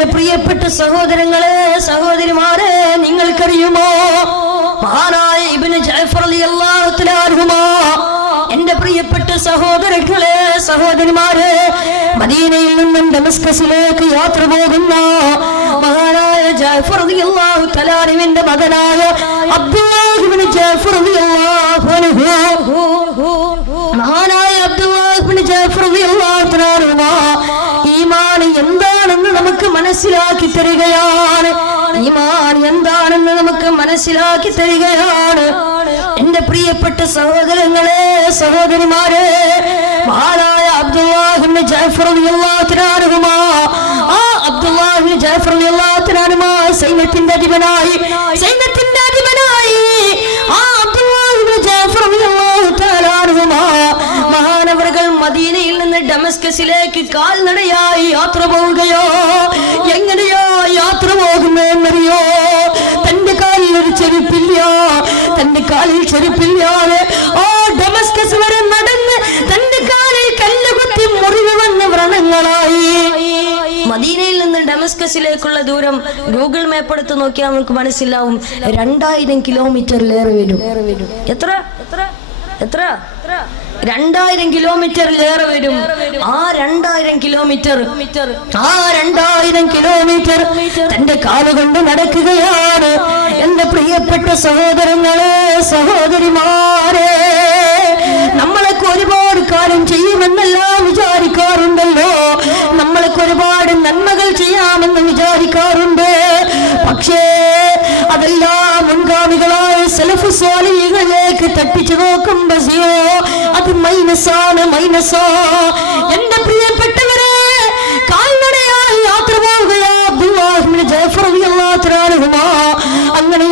എന്റെ പ്രിയപ്പെട്ട സഹോദരങ്ങളെ സഹോദരിമാരെ നിങ്ങൾക്കറിയുമോ മഹാനായ ഇബ്നു ജഅഫർ റളിയല്ലാഹു തആല അൻഹുമാ എന്റെ പ്രിയപ്പെട്ട സഹോദരങ്ങളെ സഹോദരിമാരെ മദീനയിൽ നിന്നും ഡമസ്കസിലേക്ക് യാത്ര പോകുന്ന മഹാനായ ജഅഫർ റളിയല്ലാഹു തആല അൻഹുവിന്റെ മകനായ അബ്ദുല്ലാഹ് ഇബ്നു ജഅഫർ റളിയല്ലാഹു അൻഹു മഹാനായ അബ്ദുല്ലാഹ് ഇബ്നു ജഅഫർ റളിയല്ലാഹു തആല അൻഹു ഈമാൻ എന്താണെന്ന് നമുക്ക് മനസ്സിലാക്കി തരികയാണ്. ഈമാൻ എന്താണെന്ന് നമുക്ക് മനസ്സിലാക്കി തരികയാണ്. എന്റെ പ്രിയപ്പെട്ട സഹോദരങ്ങളെ സഹോദരിമാരെ മഹാനായ അബ്ദുല്ലാഹ് ഇബ്നു ജഅഫർ റളിയല്ലാഹു തആല അൻഹു ആ അബ്ദുല്ലാഹ് ഇബ്നു ജഅഫർ റളിയല്ലാഹു തആല അൻഹു സൈന്യത്തിന്റെ അധിപനായി ആ അബ്ദുല്ലാഹ് ഇബ്നു ജഅഫർ റളിയല്ലാഹു തആല അൻഹു മഹാനവറുകൾ മദീനയിൽ നിന്ന് ഡമസ്കസിലേക്ക് കാൽനടയായി യാത്ര പോവുകയോ. എങ്ങനെയോ യാത്ര പോകുന്നതെന്നറിയോ? തന്റെ കാലിൽ ഒരു ചെരുപ്പില്ല, തന്റെ കാലിൽ ചെരുപ്പില്ലാതെ ആ ഡമസ്കസ് വരെ നടന്ന് തന്റെ കാലിൽ കല്ലുകുത്തി മുറിവ് വന്ന വ്രണങ്ങളായി. മദീനയിൽ നിന്ന് ഡമസ്കസിലേക്കുള്ള ദൂരം ഗൂഗിൾ മാപ്പ് എടുത്ത് നോക്കിയാൽ നമുക്ക് മനസ്സിലാവും 2000 കിലോമീറ്ററിലേറെ വരും. എത്ര 2000 കിലോമീറ്ററിലേറെ വരും. ആ 2000 കിലോമീറ്റർ തന്റെ കാലുകൊണ്ട് നടക്കുകയാണ്. എന്റെ പ്രിയപ്പെട്ട സഹോദരങ്ങളെ സഹോദരിമാരെ നമ്മളൊക്കെ ഒരുപാട് കാര്യം ചെയ്യുമെന്നെല്ലാം വിചാരിക്കാറുണ്ടല്ലോ. നമ്മളൊക്കെ ഒരുപാട് നന്മകൾ ചെയ്യാമെന്ന് വിചാരിക്കാറുണ്ട്. പക്ഷേ അതെല്ലാം മുൻഗാമികളായ സലഫ് സ്വാലിഹീങ്ങളിലേക്ക് തട്ടിച്ചു നോക്കുമ്പോ അത് മൈനസാണ്. എന്റെ പ്രിയപ്പെട്ടവരെ കാൽനടയായി യാത്ര പോവുകയാ അബ്ദുല്ലാഹ് ഇബ്നു ജഅഫർ റളിയല്ലാഹു തആല അൻഹു. അങ്ങനെ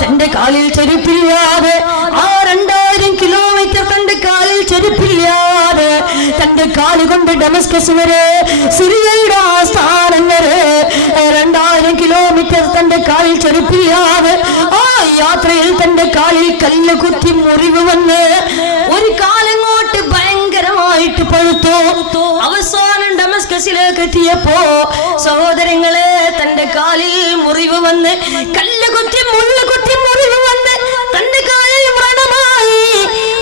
തന്റെ കാലിൽ ചെരുപ്പില്ലാതെ ആ 2000 കിലോമീറ്റർ തന്റെ കാലിൽ ചെരുപ്പില്ലാതെ തന്റെ കാലുകൊണ്ട് ഡമസ്കസ് വരെ സിറിയയുടെ ആസ്ഥാനം വരെ 2000 കിലോമീറ്റർ തന്റെ കാലിൽ ചെരുപ്പില്ലാതെ ആ യാത്രയിൽ തന്റെ കാലിൽ കല്ല് കുത്തി മുറിവ് വന്ന് ഒരു കാലങ്ങോട്ട് ഭയങ്കരമായിട്ട് പഴുത്തു. അവസാനം ഡമസ്കസിലേക്ക് എത്തിയപ്പോ സഹോദരങ്ങളെ തന്റെ കാലിൽ മുറിവ് വന്ന് കല്ല് കുത്തി മുള്ളു കുത്തി മുറിവ് വന്ന് തന്റെ കാലിൽ വ്രണമായി.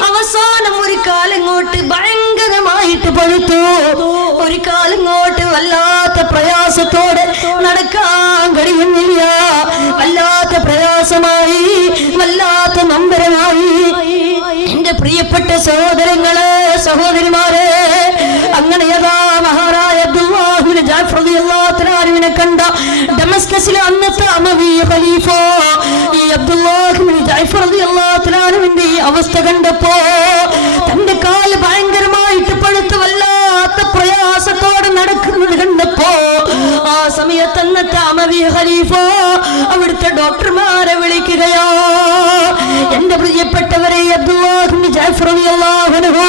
അവസാനം ഒരു കാലങ്ങോട്ട് ഭയങ്കരമായിട്ട് പഴുത്തു. ഒരു കാലങ്ങോട്ട് വല്ലാത്ത പ്രയാസത്തോടെ നടക്കാൻ കഴിയുന്നില്ല. വല്ലാത്ത പ്രയാസമായി, വല്ലാത്ത നമ്പരമായി. എന്റെ പ്രിയപ്പെട്ട സഹോദരങ്ങളെ സഹോദരിമാരെ അങ്ങനെ മഹാനായ അബ്ദുല്ലാഹ് ഇബ്നു ജഅഫർ റളിയല്ലാഹു തആല അൻഹുവിനെ കണ്ട ഡമസ്കസിലെ അന്നത്തെ അമവിയ ഖലീഫ ഈ അബ്ദുല്ലാഹ് ഇബ്നു ജഅഫർ റളിയല്ലാഹു തആല അൻഹുവിന്റെ ഈ അവസ്ഥ കണ്ടപ്പോ തന്റെ കാല് ഭയങ്കരമായിട്ട് പഴുത്ത് വല്ലാത്ത പ്രയാസത്തോടെ നടക്കുന്നത് കണ്ടപ്പോ ആ സമയത്ത് അന്നത്തെ അമവിയ ഖലീഫ അവിടുത്തെ ഡോക്ടർമാരെ വിളിക്കുകയോ. എന്റെ പ്രിയപ്പെട്ടവരെ അബ്ദുല്ലാഹ് ഇബ്നു ജഅഫർ റളിയല്ലാഹു അൻഹു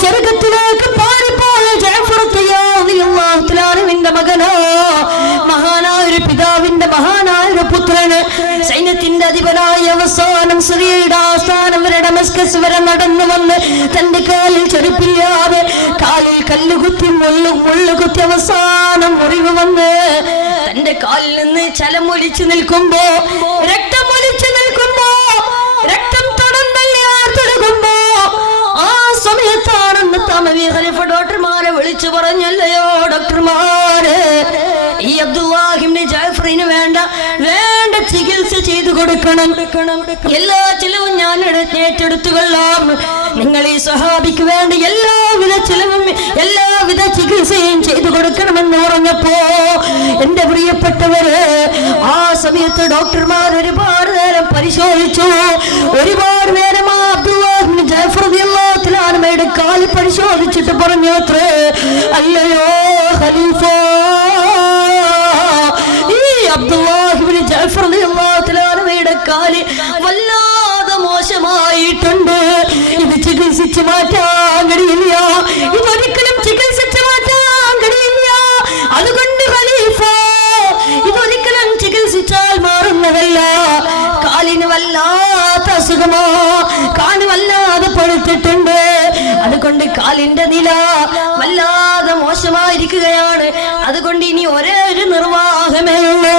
സ്വർഗ്ഗത്തിലേക്ക് പാറിപ്പോയ ജഅഫർ റളിയല്ലാഹു തആല അൻഹുവിന്റെ മകനോ മഹാനായ ഒരു പിതാവിന്റെ മഹാനായ ഒരു പുത്രന് സൈന്യത്തിന്റെ അധിപനായ അവസാനം സിറിയയുടെ ആസ്ഥാനം വരെ ഡമസ്കസ് വരെ നടന്നു വന്ന് തന്റെ കാലിൽ ചെരുപ്പില്ലാതെ കാലിൽ കല്ലുകുത്തി മുള്ളുകുത്തി അവസാനം മുറിവ് വന്ന് തന്റെ കാലിൽ നിന്ന് ചലമൊലിച്ചു നിൽക്കുമ്പോ രക്തമൊലിച്ചു നിൽക്കുമ്പോ രക്തം തുടങ്ങുമ്പോ ആ സമയത്താണെന്ന് തമവി ഖലീഫ ഡോക്ടർമാരെ വിളിച്ചു പറഞ്ഞല്ലയോ ഡോക്ടർമാരെ ഈ അബ്ദുല്ലാഹ് ഇബ്നു ജഅഫറിന് വേണ്ട ചികിത്സ ചെയ്തു കൊടുക്കണം. എല്ലാ ചിലവും ഞാൻ ഏറ്റെടുത്തുകൊള്ളാം. നിങ്ങൾ ഈ സഹാബിക്ക് വേണ്ട എല്ലാവിധ ചിലവും എല്ലാവിധ ചികിത്സയും ചെയ്തു കൊടുക്കണമെന്ന് പറഞ്ഞപ്പോ എന്റെ പ്രിയപ്പെട്ടവര് ആ സമയത്ത് ഡോക്ടർമാർ ഒരുപാട് നേരം പരിശോധിച്ചു. ഒരുപാട് നേരം അബ്ദുല്ലാഹ് ഇബ്നു ജഅഫർ റളിയല്ലാഹു തആല അൻഹുവിന്റെ കാല് പരിശോധിച്ചിട്ട് പറഞ്ഞു അത്രേ, അല്ലയോ ഖലീഫ അബ്ദുല്ലാഹ് ഇബ്നു ജഅഫർ റളിയല്ലാഹു തആല അൻഹുവിന്റെ കാല് വല്ലാതെ മോശമായിട്ടുണ്ട്. ഇത് ചികിത്സിച്ച് മാറ്റാൻ കഴിയില്ല. ഇതൊരിക്കലും ചികിത്സിച്ച് മാറ്റാൻ കഴിയില്ല. അതുകൊണ്ട് ഖലീഫ ഇതൊരിക്കലും ചികിത്സിച്ചാൽ മാറുന്നതല്ല. കാലിന് വല്ലാത്ത അസുഖമോ, കാല് വല്ലാതെ പഴുത്തിട്ടുണ്ട്. അതുകൊണ്ട് കാലിന്റെ നില വല്ലാതെ മോശമായി ഇരിക്കുകയാണ്. അതുകൊണ്ട് ഇനി ഒരേ ഒരു നിർവാഹമേ ഉള്ളൂ,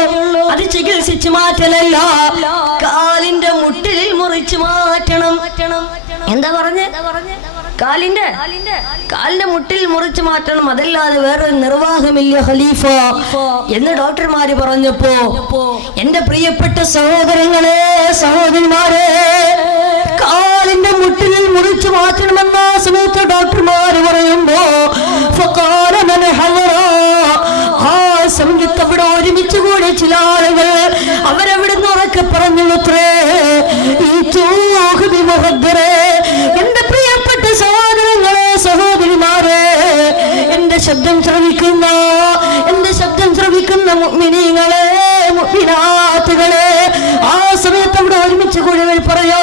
അത് ചികിത്സിച്ചു മാറ്റലല്ല, കാലിന്റെ മുട്ടിൽ മുറിച്ചു മാറ്റണം. എന്താ പറഞ്ഞേ? കാലിന്റെ മുട്ടിൽ മുറിച്ചു മാറ്റണം, അതല്ലാതെ വേറൊരു നിർവാഹമില്ല ഖലീഫ എന്ന് ഡോക്ടർമാര് പറഞ്ഞപ്പോ, എന്റെ പ്രിയപ്പെട്ട സഹോദരങ്ങളെ, സഹോദരിമാരെ, കാലിന്റെ മുട്ടിൽ മുറിച്ചു മാറ്റണമെന്ന സമയത്ത് ഡോക്ടർമാര് പറയുമ്പോ ആ സമയത്ത് അവിടെ ഒരുമിച്ച് കൂടി ചില ആളുകൾ അവരവിടുന്ന് ഉറക്കെ പറഞ്ഞു, എന്റെ പ്രിയപ്പെട്ട സഹോദരങ്ങളെ, സഹോദരിമാരെ, എന്റെ ശബ്ദം ശ്രവിക്കുന്ന മുഅ്മിനീങ്ങളെ, മുഅ്മിനാത്തുകളെ, ആ സമയത്ത് അവിടെ ഒരുമിച്ച് കൂടി പറയോ,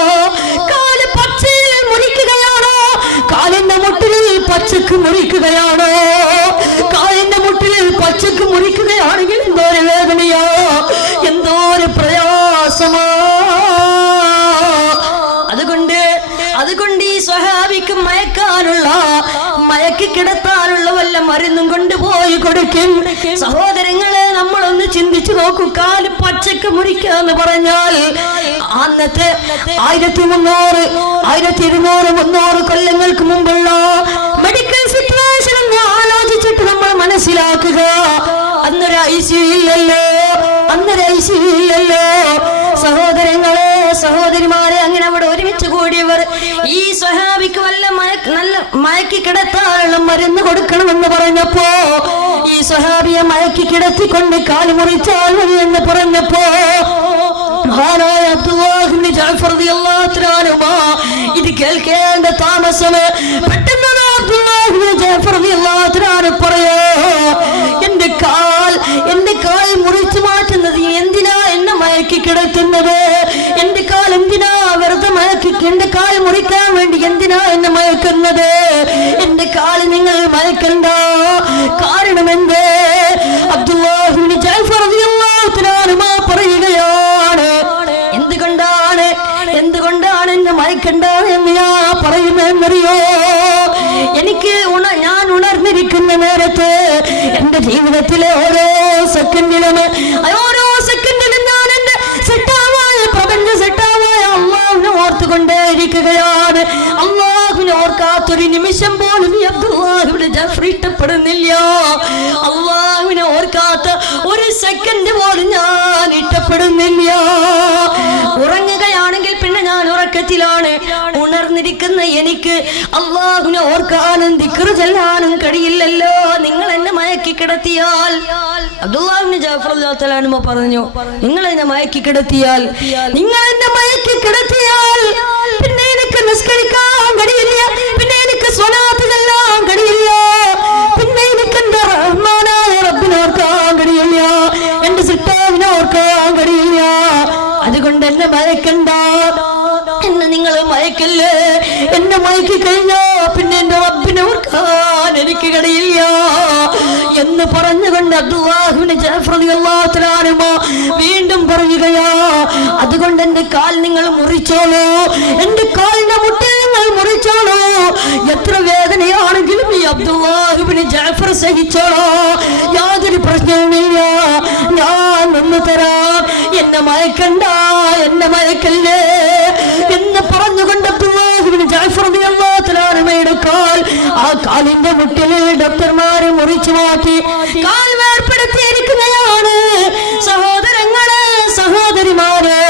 കാല് പച്ചയിൽ മുറിക്കുകയാണോ, കാലിന്റെ മുട്ടിൽ പച്ചക്ക് മുറിക്കുകയാണോ, കാലിന്റെ മുട്ടിൽ പച്ചക്ക് മുറിക്കുകയാണെങ്കിൽ എന്തോ ഒരു വേദനയോ, എന്തോ ഒരു പ്രയാസമോ. അതുകൊണ്ട് ഈ സ്വഹാബിക്ക് മയക്കി കിടത്താനുള്ള വല്ല മരുന്നും കൊണ്ടുപോയി കൊടുക്കും. സഹോദരങ്ങളെ, നമ്മളൊന്ന് ചിന്തിച്ചു നോക്കൂ. കാല് പച്ചക്ക് മുറിക്കാന്ന് പറഞ്ഞാൽ അന്നത്തെ 1300, 1200, 300 കൊല്ലങ്ങൾക്ക് മുമ്പുള്ള മെഡിക്കൽ സിറ്റുവേഷൻ ഒന്ന് ആലോചിച്ചിട്ട് നമ്മൾ മനസ്സിലാക്കുക. അന്നൊരു ICU ഇല്ലല്ലോ. സഹോദരങ്ങളെ, സഹോദരിമാരെ, അങ്ങനെ അവിടെ ഒരുമിച്ച് കൂടിയവർ ഈ സ്വഹാബിക്ക് നല്ല മയക്കി കിടത്താനുള്ള മരുന്ന് കൊടുക്കണമെന്ന് പറഞ്ഞപ്പോ, ഈ സ്വഹാബിയെ മയക്കി കിടത്തിക്കൊണ്ട് കാല് മുറിച്ചാൽ മതി എന്ന് പറഞ്ഞപ്പോ, മഹാനായ അബ്ദുല്ലാഹ് ഇബ്നു ജഅഫർ റളിയല്ലാഹു അൻഹു ഇത് കേൾക്കേണ്ട താമസം പെട്ടെന്ന് അബ്ദുല്ലാഹ് ഇബ്നു ജഅഫർ റളിയല്ലാഹു അൻഹു പറയോ, എന്റെ കാൽ മുറിച്ചു മാറ്റുന്നത് എന്തിനാ എന്നെ മയക്കി കിടത്തുന്നത്? എന്റെ കാൽ എന്തിനാ വെറുതെ എന്റെ കാൽ മുറിക്കാൻ വേണ്ടി എന്തിനാ എന്നെ മയക്കുന്നത്? എന്റെ കാൽ നിങ്ങൾ മയക്കണ്ട. കാരണം എന്തേ? അബ്ദുല്ലാഹ് ഇബ്നു ജഅഫർ റളിയല്ലാഹു അൻഹു പറയുകയാണ്, എന്തുകൊണ്ടാണ് എന്നെ മയക്കണ്ട എന്ന് ഞാൻ പറയുന്നതെന്നറിയോ? ഞാൻ ഉണർന്നിരിക്കുന്ന നേരത്ത് എന്റെ ജീവിതത്തിലെ ഓരോ സെക്കൻഡിലും ഞാൻ എന്റെ പ്രപഞ്ച സെറ്റാവായ അള്ളാഹുവിനെ ഓർത്തുകൊണ്ടേയിരിക്കുകയാണ്. അള്ളാഹുവിനെ ഓർക്കാത്തൊരു നിമിഷം പോലും ഈ അബ്ദുല്ലാഹ് ഇബ്നു ജഅഫർ ഇഷ്ടപ്പെടുന്നില്ല. അള്ളാഹുവിനെ ഓർക്കാത്ത ഒരു സെക്കൻഡ് പോലും ഞാൻ ഇഷ്ടപ്പെടുന്നില്ല. ഉറങ്ങുകയാണെങ്കിൽ പിന്നെ ഞാൻ ഉറക്കത്തിലാണ്. ഉണർന്നിരിക്കുന്ന എനിക്ക് അള്ളാഹുവിനെ ഓർക്കാനും ദിക്ർ ചൊല്ലാനും കഴിയില്ലല്ലോ. നിങ്ങൾ എന്നെ മയക്കി കിടത്തിയാൽ, അബ്ദുല്ലാഹ് ഇബ്നു ജഅഫർ റളിയല്ലാഹു അൻഹു പറഞ്ഞു, നിങ്ങൾ എന്നെ മയക്കി കിടത്തിയാൽ പിന്നെ എനിക്ക് നിസ്കരിക്കാൻ കഴിയില്ല, പിന്നെ എനിക്ക് സ്വലാത്ത് ചൊല്ലാൻ കഴിയില്ല, പിന്നെ എനിക്ക് എന്റെ റഹ്മാനായ റബ്ബിനെ ഓർക്കാൻ കഴിയില്ല, എന്റെ സിട്ടാവിനെ ഓർക്കാൻ കഴിയില്ല. അതുകൊണ്ട് എന്നെ മയക്കണ്ട, എന്നെ നിങ്ങൾ മയക്കല്ലേ. എന്നെ മയക്കി കഴിഞ്ഞോ പിന്നെ എന്റെ റബ്ബിനെ ഓർക്കാൻ എനിക്ക് കഴിയില്ല എന്ന് പറഞ്ഞുകൊണ്ട് അബ്ദുല്ലാഹ് ഇബ്നു ജഅഫർ റളിയല്ലാഹു അൻഹു വീണ്ടും പറയുകയാ, അതുകൊണ്ട് എന്റെ കാൽ നിങ്ങൾ മുറിച്ചോളൂ, എന്റെ കാലിന്റെ മുട്ടിൽ നിങ്ങൾ മുറിച്ചോളൂ. എത്ര വേദനയാണെങ്കിലും ഈ അബ്ദുല്ലാഹ് ഇബ്നു ജഅഫർ സഹിച്ചോളൂ, യാതൊരു പ്രശ്നവുമില്ല, ഞാൻ നിന്ന് തരാം, എന്നെ മയക്കണ്ട, എന്നെ മയക്കല്ലേ എന്ന് പറഞ്ഞുകൊണ്ട് അബ്ദുല്ലാഹ് ഇബ്നു ജഅഫർ റളിയല്ലാഹു അൻഹുയുടെ കാൽ, ആ കാലിന്റെ മുട്ടിൽ ഡോക്ടർമാരെ മുറിച്ചു മാറ്റി കാൽ വേർപ്പെടുത്തിയിരിക്കുകയാണ്. സഹോദരങ്ങളെ, സഹോദരിമാരെ,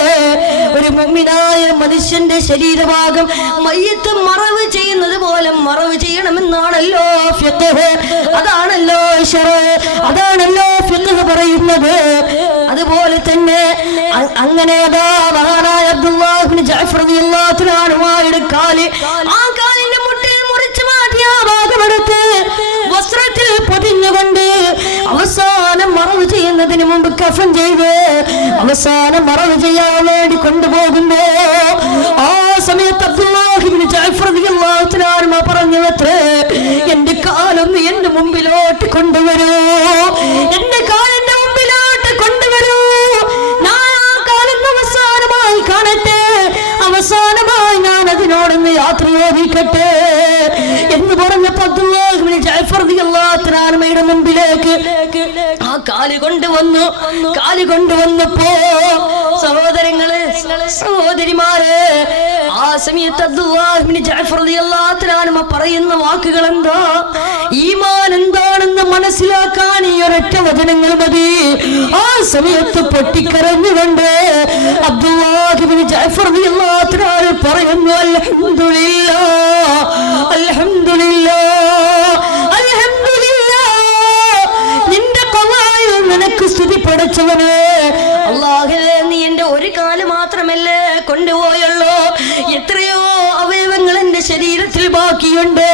ഒരു മുഅ്മിനായ മനുഷ്യന്റെ ശരീരഭാഗം മയ്യത്ത് മറവ് ചെയ്യുന്നത് പോലെ മറവ് ചെയ്യണമെന്നാണല്ലോ ഫിഖ്, അതാണല്ലോ ശറഅ്, അതാണല്ലോ ഫിഖ് പറയുന്നത്. അതുപോലെ തന്നെ അങ്ങനെ മഹാനായ അബ്ദുല്ലാഹ് ഇബ്നു ജഅഫർ റളിയല്ലാഹു അൻഹുയുടെ കാല്, ആ കാലിന്റെ മുട്ടിൽ മുറിച്ചു മാറ്റിയ ഭാഗമെടുത്ത് വസ്ത്രത്തിൽ പൊതിഞ്ഞുകൊണ്ട് അവസാനം മറവ് ചെയ്യുന്നതിന് മുമ്പ് കഫൻ ചെയ്ത് അവസാനം മറവ് ചെയ്യാൻ വേണ്ടി കൊണ്ടുപോകുമ്പോ ആ സമയത്ത് അബ്ദുല്ലാഹ് ഇബ്നു ജഅഫർ റളിയല്ലാഹു അൻഹു പറഞ്ഞുവത്രേ, എന്റെ കാലൊന്ന് എന്റെ മുമ്പിലോട്ട് കൊണ്ടുവരൂ, എന്റെ കാലിന്റെ മുമ്പിലോട്ട് കൊണ്ടുവരൂ, ഞാൻ ആ കാലൊന്ന് അവസാനമായി കാണട്ടെ, അവസാനമായി ഞാൻ അതിനോടൊന്ന് യാത്ര ചോദിക്കട്ടെ എന്ന് പറഞ്ഞപ്പോ അബ്ദുല്ലാഹ് ഇബ്നു ജഅഫർ റളിയല്ലാഹു അൻഹുയുടെ മുമ്പിൽ ആ കാല് കൊണ്ടുവന്നപ്പോ സഹോദരങ്ങള് സഹോദരിമാര് ആ സമയത്ത് അബ്ദുല്ലാഹ് ഇബ്നു ജഅഫർ റളിയല്ലാഹു തആല പറയുന്ന വാക്കുകൾ എന്താ? ഈമാൻ എന്താണെന്ന് മനസ്സിലാക്കാൻ ഈ ഒരൊറ്റ വചനങ്ങൾ മതി. ആ സമയത്ത് പൊട്ടിക്കരഞ്ഞുകൊണ്ട് അബ്ദുല്ലാഹ് ഇബ്നു ജഅഫർ റളിയല്ലാഹു തആല പറയുന്നു, അൽഹംദുലില്ലാഹ് അൽഹംദുലില്ലാഹ് അൽഹംദുലില്ലാഹ്, നിന്റെ ഖളായിൽ നിനക്ക് സ്തുതി പടച്ചവനെ. അല്ലാഹുവേ, നീ എന്റെ ഒരു കാല് മാത്രമല്ലേ കൊണ്ടുപോയുള്ളൂ, എത്രയോ അവയവങ്ങൾ എന്റെ ശരീരത്തിൽ ബാക്കിയുണ്ട്.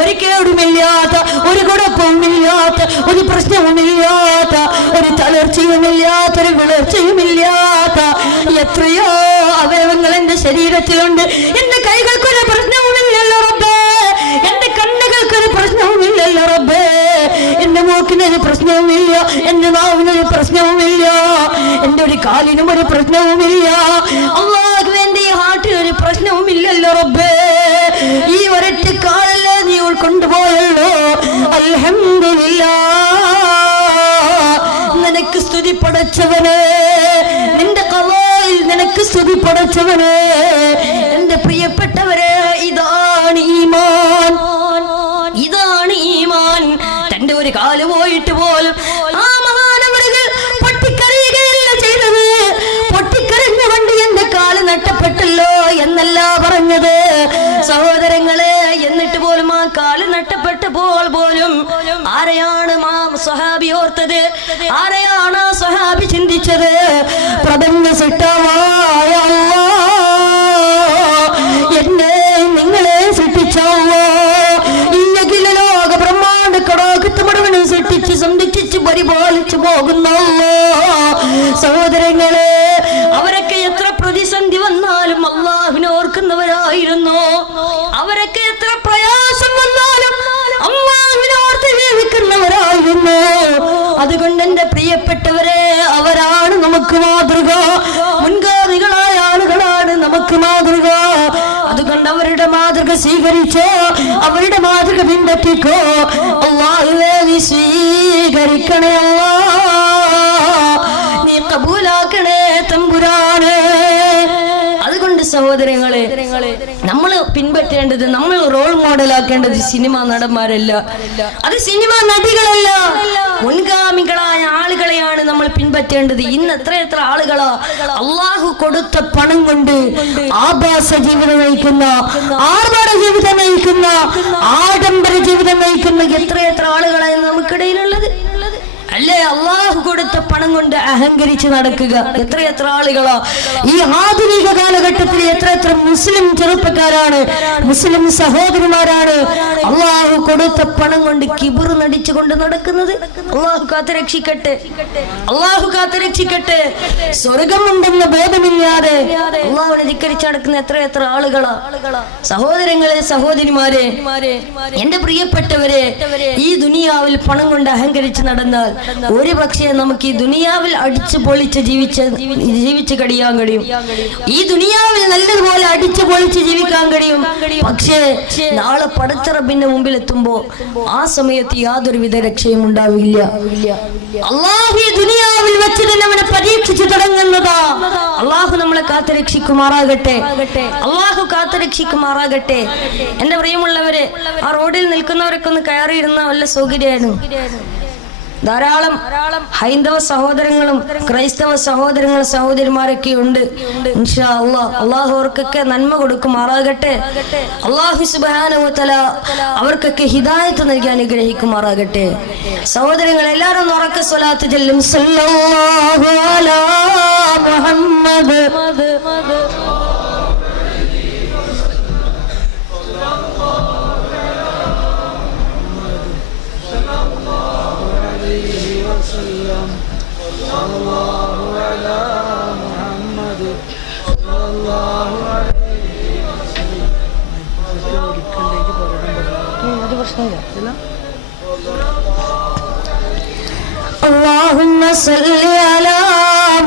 ഒരു കേടുമില്ലാത്ത, ഒരു കുഴപ്പവുമില്ലാത്ത, ഒരു പ്രശ്നവുമില്ലാത്ത, ഒരു തളർച്ചയുമില്ലാത്ത, ഒരു വിളർച്ചയുമില്ലാത്ത എത്രയോ അവയവങ്ങൾ എന്റെ ശരീരത്തിലുണ്ട്. എന്റെ കൈകൾക്കൊരു പ്രശ്നവുമില്ലല്ലോ റബ്ബേ, എന്റെ കണ്ണുകൾക്കൊരു പ്രശ്നവുമില്ലല്ലോ റബ്ബേ, എന്റെ മൂക്കിനൊരു പ്രശ്നവുമില്ല, എന്റെ നാവിനൊരു പ്രശ്നവുമില്ല, എന്റെ ഒരു കാലിനും ഒരു പ്രശ്നവുമില്ല. അല്ലാഹുവേ, എന്റെ ഈ ഹാർട്ടിനൊരു പ്രശ്നവുമില്ലല്ലോ റബ്ബേ. ഈ ഒരൊറ്റ കാലല്ലേ നീ കൊണ്ടുപോയല്ലോ. അൽഹംദുലില്ലാഹ്, നിനക്ക് സ്തുതി പടച്ചവനെ, നിന്റെ ഖളായിൽ നിനക്ക് സ്തുതി പടച്ചവനെ. എന്റെ പ്രിയപ്പെട്ടവരെ, ഇതാണ് ഈമാൻ, ഇതാണ് ഈമാൻ. തന്റെ ഒരു കാല് പോയിട്ട് പോലും ആ മഹാനവറുകൾ പൊട്ടിക്കരയുകയല്ല ചെയ്തത്. പൊട്ടിക്കരഞ്ഞുകൊണ്ട് എന്റെ കാല് നഷ്ടപ്പെട്ടല്ലോ എന്നല്ല പറഞ്ഞത് സഹോദരങ്ങളെ. എന്നിട്ട് പോലും ആ കാല് നഷ്ടപ്പെട്ടപ്പോൾ പോലും ആരെയാണ് ആ സ്വഹാബി ഓർത്തത്? ആരെയാണ് ആ സ്വഹാബി ചിന്തിച്ചത്? പ്രപഞ്ച സൃഷ്ടാവായ എന്നെ നിങ്ങളെ സൃഷ്ടിച്ചല്ലോ, ഈ അഖില ലോക ബ്രഹ്മാണ്ഡ കടാകത്ത് മുഴുവനും സൃഷ്ടിച്ച് സംരക്ഷിച്ച് പരിപാലിച്ചു പോകുന്നല്ലോ. സഹോദരങ്ങളെ, അവരൊക്കെ എത്ര പ്രതിസന്ധി വന്നാലും അല്ലാഹുവിനെ ഓർക്കുന്നവരായിരുന്നു. അവരൊക്കെ എത്ര പ്രയാസം വന്നാലും അല്ലാഹുവിനെ ഓർത്ത് ജീവിക്കുന്നവരായിരുന്നു. അതുകൊണ്ട് എന്റെ പ്രിയപ്പെട്ടവരെ, അവരാണ് നമുക്ക് മാതൃക. മുൻഗാമികളായ ആളുകളാണ് നമുക്ക് മാതൃക. അതുകൊണ്ട് അവരുടെ മാതൃക സ്വീകരിച്ചോ, അവരുടെ മാതൃക പിൻപറ്റിക്കോ. അല്ലാഹുവേ, നീ സ്വീകരിക്കണേ അല്ലാഹ്, നീ കബൂലാക്കണേ തമ്പുരാനെ. അതുകൊണ്ട് സഹോദരങ്ങളെ, നമ്മൾ പിൻപറ്റേണ്ടത്, നമ്മൾ റോൾ മോഡലാക്കേണ്ടത് സിനിമാ നടന്മാരല്ല, അത് സിനിമാ നടികളല്ല, മുൻഗാമികളായ ആളുകളെയാണ് നമ്മൾ പിൻപറ്റേണ്ടത്. ഇന്ന് എത്ര ആളുകളാ അള്ളാഹു കൊടുത്ത പണം കൊണ്ട് ആഭാസ ജീവിതം നയിക്കുന്ന, ആർഭാട ജീവിതം നയിക്കുന്ന, ആഡംബര ജീവിതം നയിക്കുന്ന എത്ര ആളുകളാണ് നമുക്കിടയിലുള്ളത് അല്ലേ? അള്ളാഹു കൊടുത്ത പണം കൊണ്ട് അഹങ്കരിച്ച് നടക്കുക എത്ര ആളുകളാ. ഈ ആധുനിക കാലഘട്ടത്തിൽ എത്ര മുസ്ലിം ചെറുപ്പക്കാരാണ്, മുസ്ലിം സഹോദരിമാരാണ് അള്ളാഹു കൊടുത്ത പണം കൊണ്ട് കിബിർ നടിച്ചുകൊണ്ട് നടക്കുന്നത്. അള്ളാഹു കാത്തുരക്ഷിക്കട്ടെ, അള്ളാഹു കാത്തുരക്ഷിക്കട്ടെ. സ്വർഗമുണ്ടെന്ന ബോധമില്ലാതെ അള്ളാഹുവിനെ ധിക്കരിച്ച് നടക്കുന്ന എത്ര ആളുകളാ. സഹോദരങ്ങളെ, സഹോദരിമാരെ, എന്റെ പ്രിയപ്പെട്ടവരെ, ഈ ദുനിയാവിൽ പണം കൊണ്ട് അഹങ്കരിച്ച് നടന്നാൽ ഒരു പക്ഷേ നമുക്ക് ഈ ദുനിയാവിൽ അടിച്ചു പൊളിച്ച് ജീവിച്ച് കഴിയാൻ കഴിയും. ഈ ദുനിയാവിൽ നല്ലതുപോലെ അടിച്ചു പൊളിച്ച് ജീവിക്കാൻ കഴിയും. പക്ഷേ നാളെ പടച്ച റബ്ബിന്റെ മുമ്പിൽ എത്തുമ്പോ ആ സമയത്ത് യാതൊരുവിധ രക്ഷയും ഉണ്ടാവില്ല. അള്ളാഹു ഈ ദുനിയാവിൽ വെച്ച് തന്നെ അവനെ പരീക്ഷിച്ചു തുടങ്ങുന്നതാ. അള്ളാഹു നമ്മളെ കാത്തുരക്ഷിക്കുമാറാകട്ടെ, അള്ളാഹു കാത്തുരക്ഷിക്കുമാറാകട്ടെ. എന്റെ പ്രിയമുള്ളവരെ, ആ റോഡിൽ നിൽക്കുന്നവരൊക്കെ ഒന്ന് കയറിയിരുന്ന വല്ല സൗകര്യമായിരുന്നു. ധാരാളം ഹൈന്ദവ സഹോദരങ്ങളും ക്രൈസ്തവ സഹോദരങ്ങളും സഹോദരിമാരൊക്കെ ഉണ്ട്. ഇൻഷാ അല്ലാഹ്, അള്ളാഹു അവർക്കൊക്കെ നന്മ കൊടുക്കുമാറാകട്ടെ. അള്ളാഹു സുബ്ഹാനഹു വ തആല അവർക്കൊക്കെ ഹിദായത്ത് നൽകി അനുഗ്രഹിക്കുമാറാകട്ടെ. സഹോദരങ്ങൾ, എല്ലാവരും ഉറക്ക സ്വലാത്ത് ചൊല്ലും. സല്ലല്ലാഹു അലാ മുഹമ്മദ്. اللهم صل على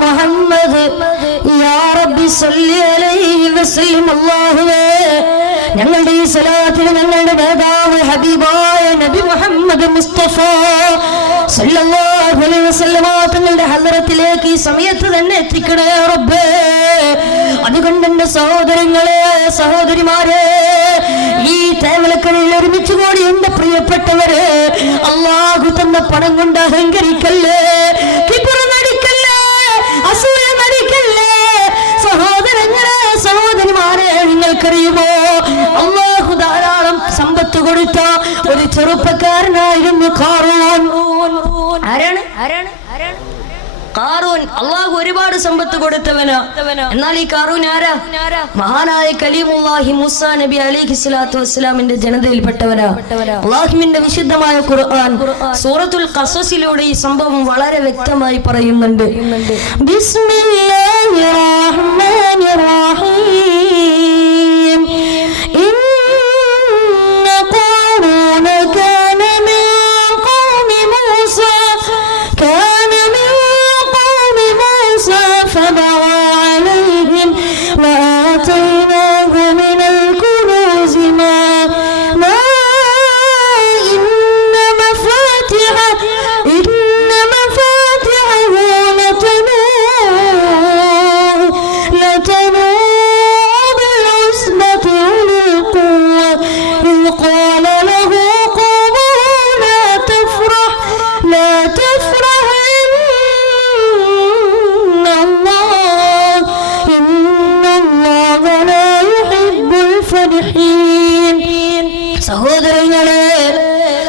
محمد يا ربي صل عليه وسلم. അല്ലാഹുവേ, ഞങ്ങളുടെ ഈ സലാത്തിൽ ഞങ്ങളുടെ നേതാവ് ഹബീബായ നബി മുഹമ്മദ് മുസ്തഫ സല്ലല്ലാഹു അലൈഹി വസല്ലമ തങ്ങളുടെ ഹദ്റത്തിലേക്ക് ഈ സമയത്ത് തന്നെ എത്തിക്കണേ റബ്ബേ. അതുകൊണ്ട് എന്റെ സഹോദരങ്ങളെ, സഹോദരിമാരെ, ഈ തേവലക്കരയിൽ ഒരുമിച്ച് കൂടി എന്റെ പ്രിയപ്പെട്ടവര്, അല്ലാഹു തന്ന പണം കൊണ്ട് അഹങ്കരിക്കല്ലേ, കിബർ നടിക്കല്ലേ, അസൂയ നടിക്കല്ലേ. സഹോദരങ്ങളെ, സഹോദരിമാരെ, നിങ്ങൾക്കറിയുമോ അല്ലാഹു ധാരാളം സമ്പത്ത് കൊടുത്ത ഒരു ചെറുപ്പക്കാരനായിരുന്നു ഖാറൂൻ. ആരാണ് ഖാറൂൻ? അല്ലാഹു ഒരുപാട് സമ്പത്ത് കൊടുത്തവനാ. എന്നാൽ ഈ ഖാറൂൻ ആരാ? മഹാനായ കലീമുല്ലാഹി മൂസാ നബി അലൈഹി സ്വലാത്തു വസ്സലാമിന്റെ ജനതയിൽപ്പെട്ടവനാ. അല്ലാഹുവിന്റെ വിശുദ്ധമായ ഖുർആൻ സൂറത്തുൽ ഖസസിലൂടെ ഈ സംഭവം വളരെ വ്യക്തമായി പറയുന്നുണ്ട്. ബിസ്മില്ലാഹിർ റഹ്മാനിർ റഹീം. ഇന്ന ഖാറൂന കാന മിൻ ഖൗമി മൂസാ فبغى عليهم وآتيناه من الكنوز ما إن مفاتحه لتنوء بالعصبة أولي القوة إذ قال له قومه لا تفرح സഹോദരങ്ങളെ,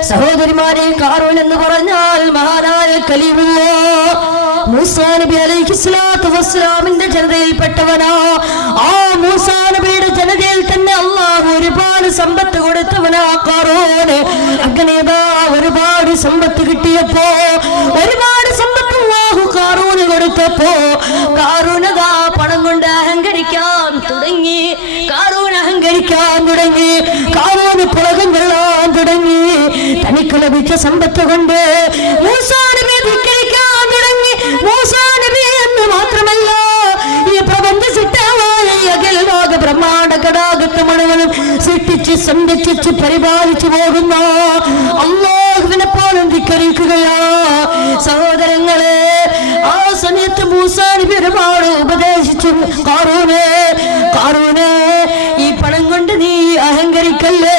സഹോദരിമാരെ, ഖാറൂൻ എന്ന് പറഞ്ഞാൽ മഹാനായ കലീമുല്ലാഹ് മൂസാ നബി അലൈഹി സ്വലാത്തു വസ്സലാമിന്റെ ജനതയിൽപ്പെട്ടവനാ. ആ മൂസാ നബിയുടെ ജനതയിൽ തന്നെ അല്ലാഹു ഒരുപാട് സമ്പത്ത് കൊടുത്തവനാ ഖാറൂൻ. അങ്ങനെ ഒരുപാട് സമ്പത്ത് കിട്ടിയപ്പോ, ഒരുപാട് സമ്പത്ത് അല്ലാഹു ഖാറൂന് കൊടുത്തപ്പോ, ഖാറൂൻ പണം കൊണ്ട് അഹങ്കരിക്കാൻ തുടങ്ങി. ഖാറൂന് പുളകം കൊള്ളാൻ തുടങ്ങി. തനിക്ക് ലഭിച്ച സമ്പത്ത് കൊണ്ട് മൂസാ നബിയെ ധിക്കരിക്കാൻ തുടങ്ങി. മൂസാ നബി എന്ന് മാത്രമല്ല, ഈ പ്രപഞ്ച സിട്ടാവായ അഖില ലോക ബ്രഹ്മാണ്ഡ ഘടാകത്ത് മുഴുവനും സൃഷ്ടിച്ച് സംരക്ഷിച്ച് പരിപാലിച്ചു പോകുന്ന അല്ലാഹുവിനെ പോലും ധിക്കരിക്കുകയാ. സഹോദരങ്ങളെ, ആ സമയത്ത് മൂസാ നബി ഒരുപാട് ഉപദേശിച്ചു. ഖാറൂനെ, ഈ പണം കൊണ്ട് നീ അഹങ്കരിക്കല്ലേ.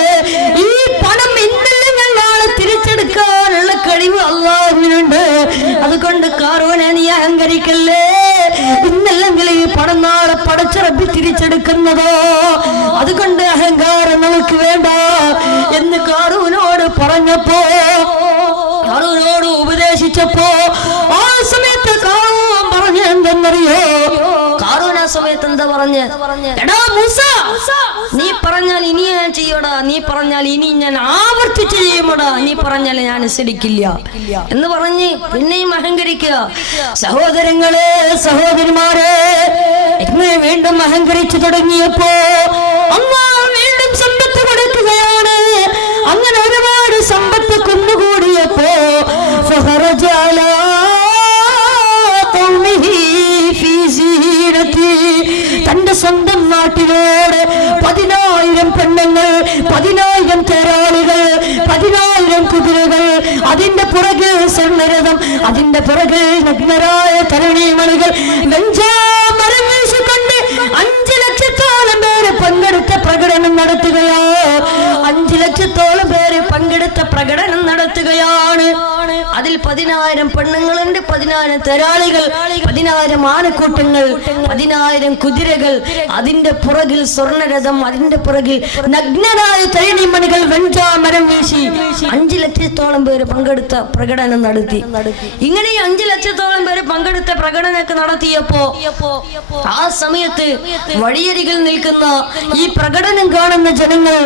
ഈ പണം ഇന്നല്ലെങ്കിൽ നാളെ തിരിച്ചെടുക്കാനുള്ള കഴിവ് അല്ലാഹുവിനുണ്ട്. അതുകൊണ്ട് ഖാറൂനെ, നീ അഹങ്കരിക്കല്ലേ. ഇന്നല്ലെങ്കിൽ ഈ പണം നാളെ പടച്ച റബ്ബ് തിരിച്ചെടുക്കുന്നതോ. അതുകൊണ്ട് അഹങ്കാരം നമുക്ക് വേണ്ട എന്ന് ഖാറൂനോട് പറഞ്ഞപ്പോ, ഖാറൂനോട് ഉപദേശിച്ചപ്പോ, ആ സമയത്ത് ഖാറൂൻ പറഞ്ഞ എന്തെന്നറിയോ? ഖാറൂൻ ആ സമയത്ത് എന്താ പറഞ്ഞ? എടാ മൂസാ, നീ പറഞ്ഞാൽ ഇനി ഞാൻ ചെയ്യടാ, നീ പറഞ്ഞാൽ ഇനി ഞാൻ ആവർത്തിച്ച് ചെയ്യുമടാ, നീ പറഞ്ഞാൽ ഞാൻ അനുസരിക്കില്ല എന്ന് പറഞ്ഞ് പിന്നെയും അഹങ്കരിക്കുക. സഹോദരങ്ങളെ, സഹോദരിമാരെ, ഇങ്ങനെ വീണ്ടും അഹങ്കരിച്ചു തുടങ്ങിയപ്പോ അല്ലാഹു വീണ്ടും സമ്പത്ത് കൊടുക്കുകയാണ്. അങ്ങനെ ഒരുപാട് സമ്പത്ത് കുന്നുകൂടിയപ്പോ തന്റെ സ്വന്തം നാട്ടിലോട് 10,000 പെണ്ണുങ്ങൾ, 10,000 തേരാളികൾ, 10,000 കുതിരകൾ, അതിന്റെ പുറകിൽ സ്വർണ്ണരഥം, അതിന്റെ പുറകിൽ നഗ്നരായ തരുണീമണികൾ, വെഞ്ചാമരം വീശിക്കൊണ്ട് 5 ലക്ഷത്തോളം പേര് പങ്കെടുത്ത പ്രകടനം നടത്തുകയോ. 5 ലക്ഷത്തോളം പേര് പങ്കെടുത്ത പ്രകടനം നടത്തുകയാണ്. അതിൽ 10,000 പെണ്ണുങ്ങളുണ്ട്, 10,000 തേരാളികൾ, 10,000 ആനക്കൂട്ടങ്ങൾ, 10,000 കുതിരകൾ, അതിന്റെ പുറകിൽ സ്വർണ്ണരഥം, അതിന്റെ പുറകിൽ നഗ്നരായ തരുണിമണികൾ, വെഞ്ചാമരം വീശി 5 ലക്ഷത്തോളം പേര് പങ്കെടുത്ത പ്രകടനം നടത്തി. ഇങ്ങനെ 5 ലക്ഷത്തോളം പേര് പങ്കെടുത്ത പ്രകടനമൊക്കെ നടത്തിയപ്പോ ആ സമയത്ത് വഴിയരികിൽ നിൽക്കുന്ന ഈ പ്രകടനം കാണുന്ന ജനങ്ങൾ,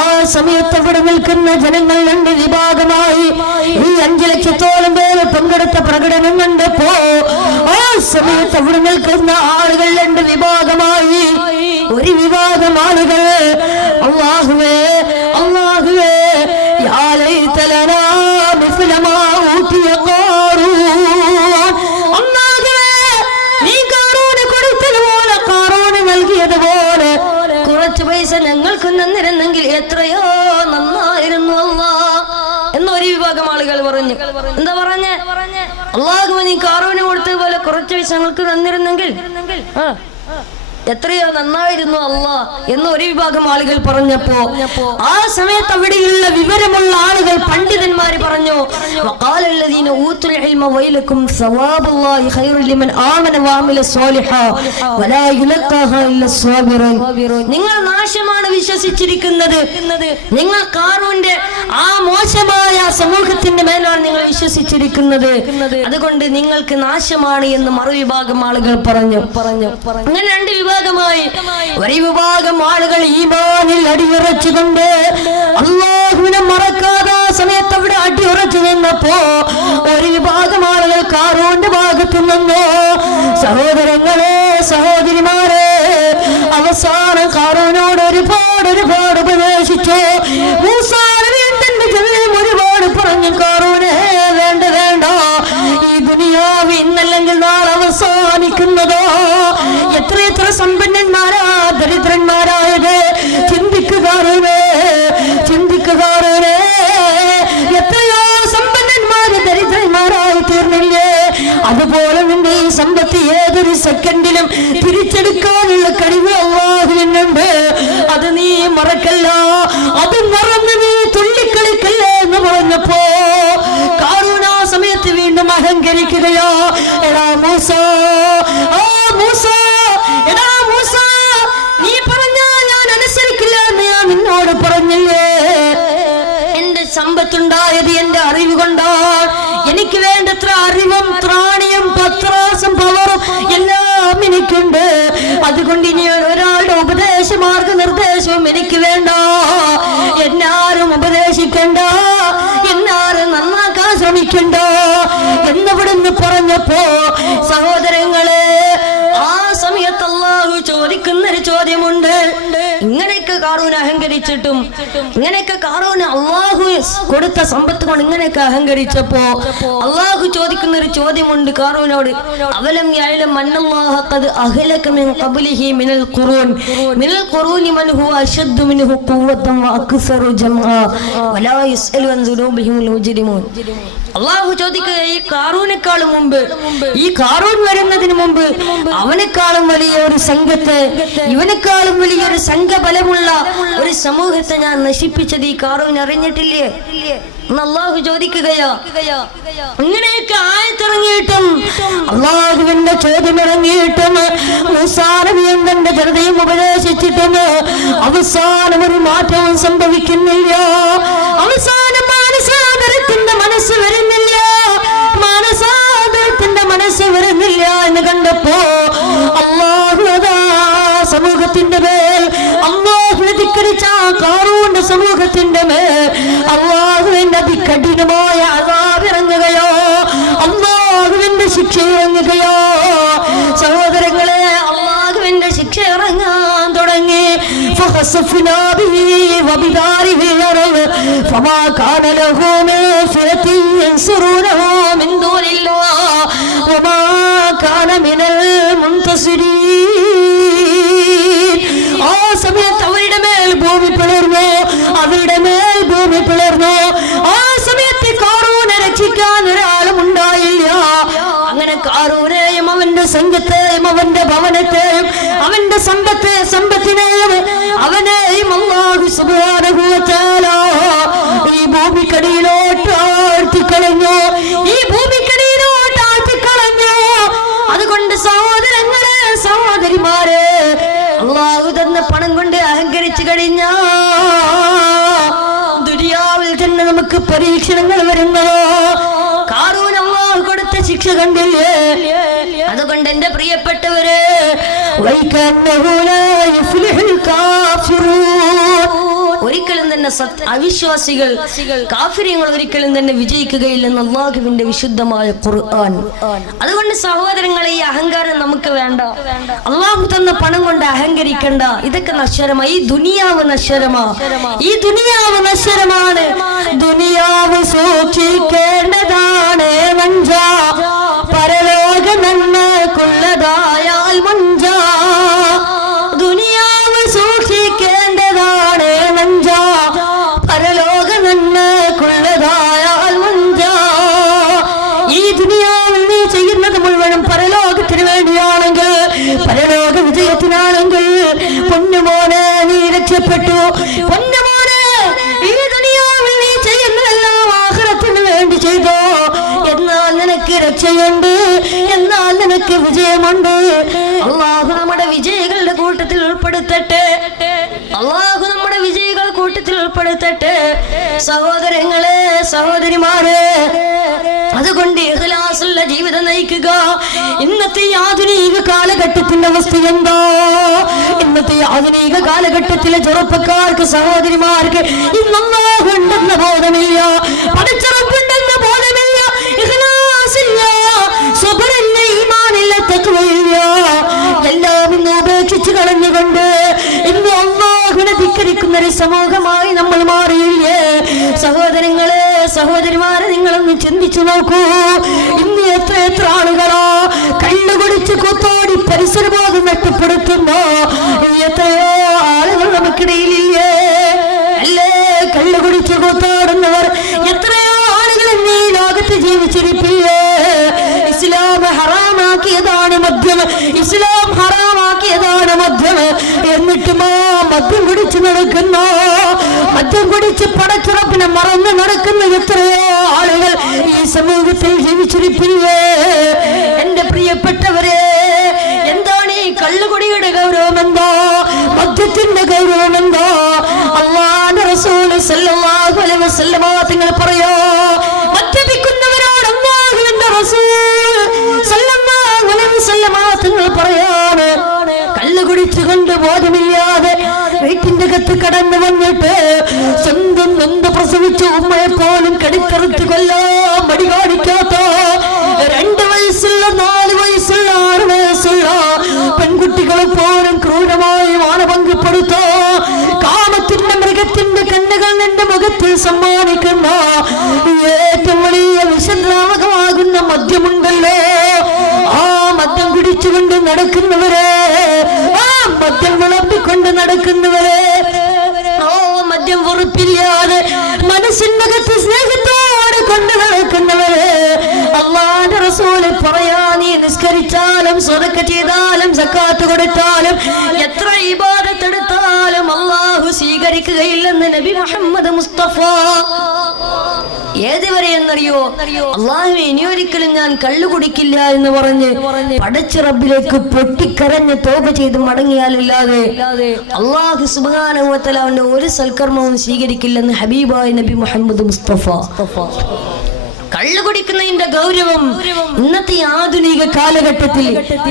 ആ സമയത്ത് അവിടെ നിൽക്കുന്ന ജനങ്ങൾ 2 വിഭാഗമായി. ഈ 5 ലക്ഷത്തോളം പേര് പങ്കെടുത്ത പ്രകടനം കണ്ടപ്പോ ആ സമയത്ത് അവിടെ നിൽക്കുന്ന ആളുകൾ 2 വിഭാഗമായി. ഒരു വിഭാഗം ആളുകൾ, അല്ലാഹുവേ, അല്ലാഹുവേ, യാ ലൈത ലനാ മിസ്ല മാ ഊതിയ ഖാറൂൻ, അല്ലാഹുവേ, നീ ഖാറൂന് കൊടുത്തതുപോലെ, ഖാറൂന് നൽകിയതുപോലെ കുറച്ച് പൈസ ഞങ്ങൾക്ക് തന്നിരുന്നെങ്കിൽ എത്രയോ നന്നായിരുന്നു അല്ലാഹ് എന്നൊരു വിഭാഗം വിഭാഗം ആളുകൾ പറഞ്ഞു. എന്താ പറഞ്ഞ? അള്ളാഹു നീ കാറൂന് കൊടുത്തതുപോലെ കുറച്ച് പൈസ ഞങ്ങൾക്ക് തന്നിരുന്നെങ്കിൽ എത്രയോ നന്നായിരുന്നു അല്ലാ എന്ന് ഒരു വിഭാഗം ആളുകൾ പറഞ്ഞപ്പോ ആ സമയത്ത് അവിടെയുള്ള വിവരമുള്ള ആളുകൾ പണ്ഡിതന്മാര് പറഞ്ഞു, നിങ്ങൾ നാശമാണ് വിശ്വസിച്ചിരിക്കുന്നത്, നിങ്ങൾ കാറൂന്റെ ആ മോശമായ സമൂഹത്തിന്റെ മേലാണ് നിങ്ങൾ വിശ്വസിച്ചിരിക്കുന്നത്, അതുകൊണ്ട് നിങ്ങൾക്ക് നാശമാണ് എന്ന് മറുവിഭാഗം ആളുകൾ പറഞ്ഞു. അങ്ങനെ രണ്ട് വിഭാഗമായി ഒരു വിഭാഗം ആളുകൾ ഈമാനിൽ അടിയുറച്ചുകൊണ്ട് അല്ലാഹുവിനെ മറക്കാതെ സമയത്ത് അവിടെ അടിയുറച്ചു നിന്നപ്പോ ഒരു വിഭാഗം ആളുകൾ കാറൂന്റെ ഭാഗത്തു നിന്നോ സഹോദരങ്ങളെ സഹോദരിമാരെ അവസാനം കാറൂനോട് ഒരുപാട് ഉപദേശിച്ചു. മൂസാ നബിയുടെ ജനതയും ഒരുപാട് പറഞ്ഞു, കാറൂനെ വേണ്ട ഈ ദുനിയാവ് ഇന്നല്ലെങ്കിൽ നാളെ അവസാനിക്കുന്നതോ, എത്ര സമ്പന്നന്മാരാ ദരിദ്രന്മാരായത് ചിന്തിക്കുകാരേ, എത്രയോ സമ്പന്നന്മാര് ദരിദ്രന്മാരായി തീർന്നില്ലേ? അതുപോലെ നിന്റെ ഈ സമ്പത്ത് ഏതൊരു സെക്കൻഡിലും തിരിച്ചെടുക്കാനുള്ള കഴിവ് അല്ലാഹുവിനുണ്ട്. അത് നീ മറക്കല്ല, അത് മറന്ന് നീ തുള്ളിക്കളിക്കല്ലേ എന്ന് പറഞ്ഞപ്പോ കാറൂൻ ആ സമയത്ത് വീണ്ടും അഹങ്കരിക്കുകയോ, എടാ മൂസ, നീ പറഞ്ഞാ ഞാൻ അനുസരിക്കില്ല എന്ന് ഞാൻ നിന്നോട് പറഞ്ഞില്ലേ? എന്റെ സമ്പത്തുണ്ടായത് എന്റെ അറിവ് കൊണ്ടാണ്. എനിക്ക് വേണ്ടത്ര അറിവും ത്രാണിയും പത്രാസും പവറും എല്ലാം എനിക്കുണ്ട്. അതുകൊണ്ട് ഇനി ഒരാളുടെ ഉപദേശ മാർഗനിർദ്ദേശവും എനിക്ക് വേണ്ട. എന്നാരും ഉപദേശിക്കണ്ട, എന്നാരും നന്നാക്കാൻ ശ്രമിക്കണ്ട എന്നിവിടുന്ന് പറഞ്ഞപ്പോ സഹോദരങ്ങളെ ആ സമയത്ത് അല്ലാഹു ചോദിക്കുന്നൊരു ചോദ്യമുണ്ട്. ഇങ്ങനെയൊക്കെ കാറൂൻ അഹങ്കരിച്ചിട്ടും ഇങ്ങനെയൊക്കെ കാറൂന് അല്ലാഹു കൊടുത്ത സമ്പത്ത് കൊണ്ട് ഇങ്ങനെയൊക്കെ അഹങ്കരിച്ചപ്പോ അല്ലാഹു ചോദിക്കുന്ന ഒരു ചോദ്യമുണ്ട് കാറൂനോട്. അവലം യഅലം അന്നല്ലാഹ ഖദ് അഹ്ലക മിൻ ഖബ്ലിഹി മിനൽ ഖുറൂനി മൻ ഹുവ അശദ്ദു മിൻഹു ഖുവ്വതൻ വഅക്സറു ജംആ വലാ യസ്അലു അൻ ദുനൂബിഹിൽ മുജ്രിമൂൻ. അല്ലാഹു ചോദിക്കുക, ഈ കാറൂനേക്കാളും മുമ്പ്, ഈ കാറൂൻ വരുന്നതിന് മുമ്പ് അവനേക്കാളും വലിയ ഒരു സംഘത്തെ, ഇവനേക്കാളും വലിയൊരു സംഘബലമുള്ള ഒരു സമൂഹത്തെ ഞാൻ നശിപ്പിച്ചത് ഈ കാറൂൻ അറിഞ്ഞിട്ടില്ലേ എന്ന് അല്ലാഹു ചോദിക്കുകയോ. ഇങ്ങനെയൊക്കെ ആയത്തിറങ്ങിയിട്ടും അല്ലാഹുവിന്റെ ചോദ്യം ഇറങ്ങിയിട്ടും മൂസാ നബി തന്റെ ജനതയും ഉപദേശിച്ചിട്ടും അവസാനം ഒരു മാറ്റവും സംഭവിക്കുന്നില്ല. അവസാനം മാനസാന്തരത്തിന്റെ മനസ്സ് വരുന്നില്ല, മനസ്സ് വരുന്നില്ല എന്ന് കണ്ടപ്പോ അല്ലാഹു അതാ സമൂഹത്തിന്റെ മേൽ, അല്ലാഹുവിനെ ധിക്കരിച്ച കാറൂന്റെ സമൂഹത്തിന്റെ മേൽ അല്ലാഹുവിന്റെ അതികഠിനമായ അദാബ് ഇറങ്ങുകയോ, അല്ലാഹുവിന്റെ ശിക്ഷ ഇറങ്ങുകയോ. സഹോദരങ്ങളെ, അല്ലാഹുവിന്റെ ശിക്ഷ ഇറങ്ങാൻ തുടങ്ങി. فخسفنا به وبداره الأرض فما كان له من فئة ينصرونه من دون الله وما كان من المنتصرين. ആ സമയത്ത് അവരുടെ മേൽ ഭൂമി പിളർന്നു, ആ സമയത്ത് കാറൂനെ രക്ഷിക്കാൻ ഒരാളും ഉണ്ടായില്ല. അങ്ങനെ കാറൂനെയും അവന്റെ സംഘത്തെയും അവന്റെ ഭവനത്തെയും അവന്റെ സമ്പത്തിനെയും അവനെയും അല്ലാഹു സുബ്ഹാനഹു വ തആല ഈ ഭൂമിക്കടിയിലോട്ട് ആഴ്ത്തിക്കളഞ്ഞു. അതുകൊണ്ട് സഹോദരങ്ങളെ സഹോദരിമാരെ, അല്ലാഹു തന്ന പണം കൊണ്ട് അഹങ്കരിച്ചു കഴിഞ്ഞാ ദുനിയാവിൽ തന്നെ നമുക്ക് പരീക്ഷണങ്ങൾ വരുന്നതോ. കാറൂൻ അല്ലാഹു കൊടുത്ത ശിക്ഷ കണ്ടില്ലേ? അതുകൊണ്ട് എന്റെ പ്രിയപ്പെട്ടവരെ, ഒരിക്കലും തന്നെ അവിശ്വാസികൾ കാഫിര്യങ്ങൾ ഒരിക്കലും തന്നെ വിജയിക്കുകയില്ലെന്ന് അല്ലാഹുവിന്റെ വിശുദ്ധമായ ഖുർആൻ. അതുകൊണ്ട് സഹോദരങ്ങളെ, ഈ അഹങ്കാരം നമുക്ക് വേണ്ട. അല്ലാഹു തന്ന പണം കൊണ്ട് അഹങ്കരിക്കണ്ട. ഇതൊക്കെ നശ്വരമാണ്. ഈ ദുനിയാവ് നശ്വരമാണ്. ദുനിയാവ് സൂക്ഷിക്കേണ്ടതാണ് നഞ്ച, പരലോക നന്മക്കുള്ളതായാൽ മഞ്ച. ദുനിയാവ് സൂക്ഷിക്കേണ്ടതാണ് നഞ്ച, പരലോക നന്മക്കുള്ളതായാൽ മഞ്ച. ദുനിയാവിൽ നീ ചെയ്യുന്നത് മുഴുവനും പരലോകത്തിന് വേണ്ടിയാണെങ്കിൽ, പരലോക വിജയത്തിനാണെങ്കിൽ, പൊന്നുമോനെ നീ രക്ഷപ്പെട്ടു. പൊന്നുമോനെ ഈ ദുനിയാവിൽ നീ ചെയ്യുന്നതെല്ലാം ആഖിറത്തിന് വേണ്ടി ചെയ്തോ, എന്നാൽ നിനക്ക് രക്ഷയുണ്ട്, എന്നാൽ നിനക്ക് വിജയമുണ്ട്. അല്ലാഹു നമ്മുടെ വിജയികളുടെ കൂട്ടത്തിൽ ഉൾപ്പെടുത്തട്ടെ. അല്ലാഹു നമ്മുടെ വിജയികൾ കൂട്ടത്തിൽ ഉൾപ്പെടുത്തട്ടെ. സഹോദരങ്ങളെ, സഹോദരിമാരെ, അതുകൊണ്ട് ഇഖ്ലാസുള്ള ജീവിതം നയിക്കുക. ഇന്നത്തെ ആധുനിക കാലഘട്ടത്തിന്റെ അവസ്ഥ എന്താ? ഇന്നത്തെ ആധുനിക കാലഘട്ടത്തിലെ ചെറുപ്പക്കാർക്ക്, സഹോദരിമാർക്ക് ഇന്നല്ലാഹു ഉണ്ടെന്ന ബോധമില്ല, പടച്ചറപ്പുണ്ടെന്ന ബോധമില്ല, ഇഖ്ലാസില്ല, സബറില്ല, ഈമാനില്ല, തഖ്വയില്ല. എല്ലാം ഇന്ന് ഉപേക്ഷിച്ച് കളഞ്ഞുകൊണ്ട് ഇന്ന് അല്ലാഹുവിനെ ധിക്കരിക്കുന്ന ഒരു സമൂഹമായി നമ്മൾ മാറിയില്ലേ? സഹോദരങ്ങളെ, സഹോദരിമാരെ, നിങ്ങളൊന്ന് ചിന്തിച്ചു നോക്കൂ. ഇന്ന് എത്ര ആളുകളാ കള്ളുകുടിച്ച് കൊത്തോടി പരിസരബോധം നഷ്ടപ്പെടുത്തുന്നു. എത്രയോ ആളുകൾ നമുക്കിടയിലില്ലേ? അല്ലേ, കള്ളുകുടിച്ച് കൊത്തോടുന്നവർ എത്രയോ ആളുകൾ ഈ ലോകത്ത് ജീവിച്ചിരിപ്പില്ലേ? ഇസ്ലാം ഹറാമാക്കിയതാണ് മദ്യം, ഇസ്ലാം ഹറാമാക്കിയതാണ് മദ്യം. എന്നിട്ടും ആ മദ്യം കുടിച്ച് നടക്കുന്ന, മദ്യം കുടിച്ച് പടച്ചുറപ്പിനെ മറന്ന് നടക്കുന്ന എത്രയോ ആളുകൾ ഈ സമൂഹത്തിൽ ജീവിച്ചിരിപ്പില്ലേ? എന്റെ പ്രിയപ്പെട്ടവരെ, എന്താണ് ഈ കള്ളുകുടിയുടെ ഗൗരവം? എന്താ മദ്യത്തിന്റെ ഗൗരവം? എന്താ? അല്ലാഹുവിന്റെ റസൂൽ സല്ലല്ലാഹു അലൈഹി വസല്ലം തങ്ങൾ പറയോ, മദ്യപിക്കുന്നവരോട് അല്ലാഹുവിന്റെ റസൂൽ സല്ലല്ലാഹു അലൈഹി വസല്ലം തങ്ങൾ പറയാണ്, കള്ളു കുടിച്ചുകൊണ്ട് ബോധമില്ലാതെ വീട്ടിന്റെ അകത്ത് കടന്നു വന്നിട്ട് സ്വന്തം നൊന്ത് പ്രസവിച്ച ഉമ്മയെ പോലും കടിക്കറുത്ത് കൊല്ലാൻ മടി കാണിക്കാത്ത 2 വയസ്സുള്ള 4 വയസ്സുള്ള 6 വയസ്സുള്ള പെൺകുട്ടികളെ പോലും ക്രൂരമായി മാനഭംഗപ്പെടുത്തോ കാമത്തിന്റെ മൃഗത്തിന്റെ കണ്ണുകൾ നിന്റെ മുഖത്തിൽ സമ്മാനിക്കുന്ന ഏറ്റവും വലിയ വിഷദ്രാവകമാകുന്ന മദ്യമുണ്ടല്ലോ, ആ മദ്യം കുടിച്ചുകൊണ്ട് നടക്കുന്നവരെ, ആ മദ്യം വിളമ്പിക്കൊണ്ട് നടക്കുന്നവരെ, ഓ മദ്യം വെറുപ്പില്ലാതെ മനസ്സിനകത്ത് സ്നേഹത്തോടെ കൊണ്ട് നടക്കുന്നവരെ, അല്ലാഹുവിന്റെ റസൂൽ പറയാ, നീ നിസ്കരിച്ചാലും സ്വതക്ക ചെയ്താലും സക്കാത്ത് കൊടുത്താലും എത്ര ഇബാദത്ത് എടുത്താലും അല്ലാഹു സ്വീകരിക്കുകയില്ലെന്ന് നബി മുഹമ്മദ് മുസ്തഫ. ഏതുവരെ എന്നറിയോ? അല്ലാഹുവേ, ഇനിയൊരിക്കലും ഞാൻ കള്ളു കുടിക്കില്ല എന്ന് പറഞ്ഞ് പടച്ച റബ്ബിലേക്ക് പൊട്ടിക്കരഞ്ഞ് തൗബ ചെയ്ത് മടങ്ങിയാലല്ലാതെ അല്ലാഹു സുബ്ഹാനഹു വ തആല അവന്റെ ഒരു സൽക്കർമ്മവും സ്വീകരിക്കില്ലെന്ന് ഹബീബായ നബി മുഹമ്മദ് മുസ്തഫ. കള്ളു കുടിക്കുന്നതിന്റെ ഗൗരവം ഇന്നത്തെ ആധുനിക കാലഘട്ടത്തിൽ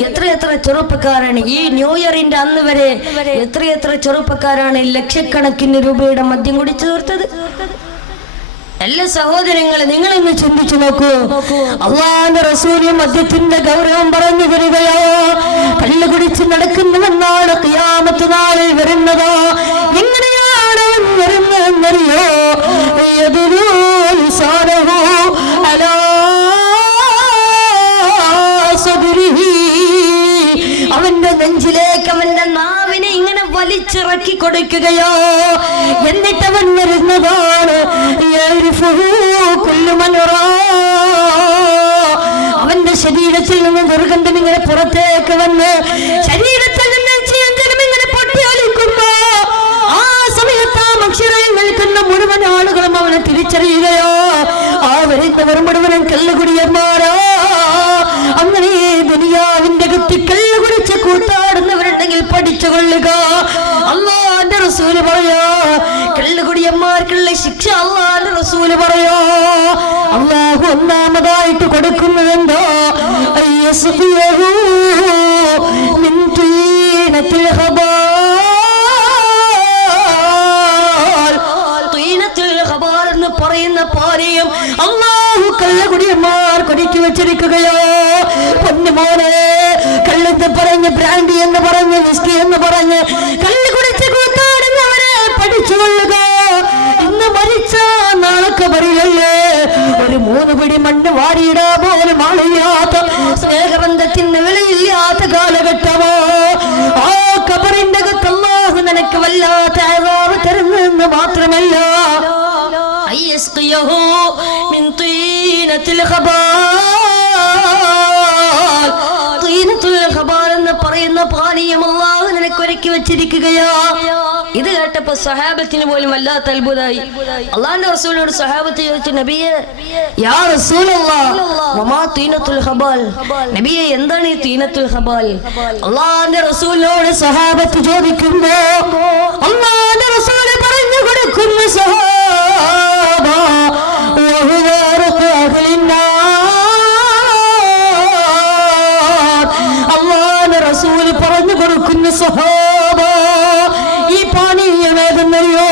എത്ര ചെറുപ്പക്കാരാണ് ഈ ന്യൂ ഇയറിന്റെ അന്ന് വരെ എത്ര ചെറുപ്പക്കാരാണ് ലക്ഷക്കണക്കിന് രൂപയുടെ മദ്യം കുടിച്ചു തീർത്തത്? എല്ലാ സഹോദരങ്ങളെ, നിങ്ങളിന്ന് ചിന്തിച്ചു നോക്കൂ. അല്ലാഹുവിന്റെ റസൂൽ മദ്യത്തിന്റെ ഗൗരവം പറഞ്ഞു തരികയോ, കള്ളു കുടിച്ച് നടക്കുന്നവനാണ് ഖിയാമത്ത് നാളിൽ വരുന്നത്. എങ്ങനെയാണ് വരുന്നതെന്നറിയോ? അവന്റെ നെഞ്ചിലേക്ക് അവന്റെ നാവിനെ ഇങ്ങനെ വലിച്ചിറക്കി കൊടുക്കുകയോ, എന്നിട്ട് അവൻ വരുന്നതാണ് അവന്റെ ശരീരത്തിൽ നിന്ന് ദുർഗന്ധം ഇങ്ങനെ പുറത്തേക്ക് വന്ന് ശരീരത്തിൽ നിന്ന് ഇങ്ങനെ പൊട്ടിയൊലിക്കുമ്പോ ആ സമയത്ത് ആ മനുഷ്യരിൽ നിൽക്കുന്ന മുഴുവൻ ആളുകളും അവനെ തിരിച്ചറിയുകയോ, ആ വരുന്നവർ മുഴുവനും കള്ളുകുടിയന്മാരോ. അങ്ങനെ ദുനിയാവിന്റെ ഗതി കള്ളുകുടിച്ച് കൂട്ടാടുന്നവരുണ്ടെങ്കിൽ പഠിച്ചു കൊള്ളുക. അല്ലാഹുവിന്റെ റസൂല് പറയോ, കള്ളുകുടിയന്മാർക്കുള്ള ശിക്ഷ അല്ലാഹുവിന്റെ റസൂല് പറയോ. അല്ലാഹു ഒന്നാമതായിട്ട് കൊടുക്കുന്നതെന്തോ, പറയുന്ന പാനീയം അല്ലാഹു കള്ളുകുടിയന്മാർ കൊടിച്ചു വെച്ചിരിക്കുകയോ. പൊന്നുമോനെ, കള്ളെന്ന് പറഞ്ഞ് ബ്രാൻഡി എന്ന് പറഞ്ഞ് വിസ്കി എന്ന് പറഞ്ഞ് കള്ളു കുടിച്ച് കൂത്താടുന്നവരെ പഠിച്ചുകൊള്ളുക. ഇന്ന് മരിച്ച നാളെ കബറിലല്ലേ ഒരു 3 പിടി മണ്ണ് വാരിയിടാ പോലും ആളില്ലാത്ത, സ്നേഹബന്ധത്തിന് വിലയില്ലാത്ത കാലഘട്ടമോ. ആ കബറിന്റെ അകത്ത് അല്ലാഹു നിനക്ക് വല്ലാത്ത അദാബ് തരുന്നെന്ന് മാത്രമല്ല, من طينة الخبال വെച്ചിരിക്കുകയാ. ഇത് കേട്ടപ്പോ സഹാബത്തിന് പോലും വല്ലാത്ത അത്ഭുതമായി. അള്ളാന്റെ റസൂലിനോട് സഹാബത്ത് ചോദിച്ചു, നബിയെ യാ റസൂലല്ലാഹ് വമാ തീനത്തുൽ ഹബാൽ, നബിയെ എന്താണ് ഈ തീനത്തുൽ ഹബാൽ? അള്ളാന്റെ റസൂലിനോട് സഹാബത്ത് ചോദിക്കുമ്പോ അള്ളാന്റെ റസൂൽ പറഞ്ഞു കൊടുക്കുന്നു, സഹാബ അള്ളാന്റെ റസൂൽ പറഞ്ഞു കൊടുക്കുന്നു, സഹാബ ഈ പാനീയമേതെന്നറിയോ?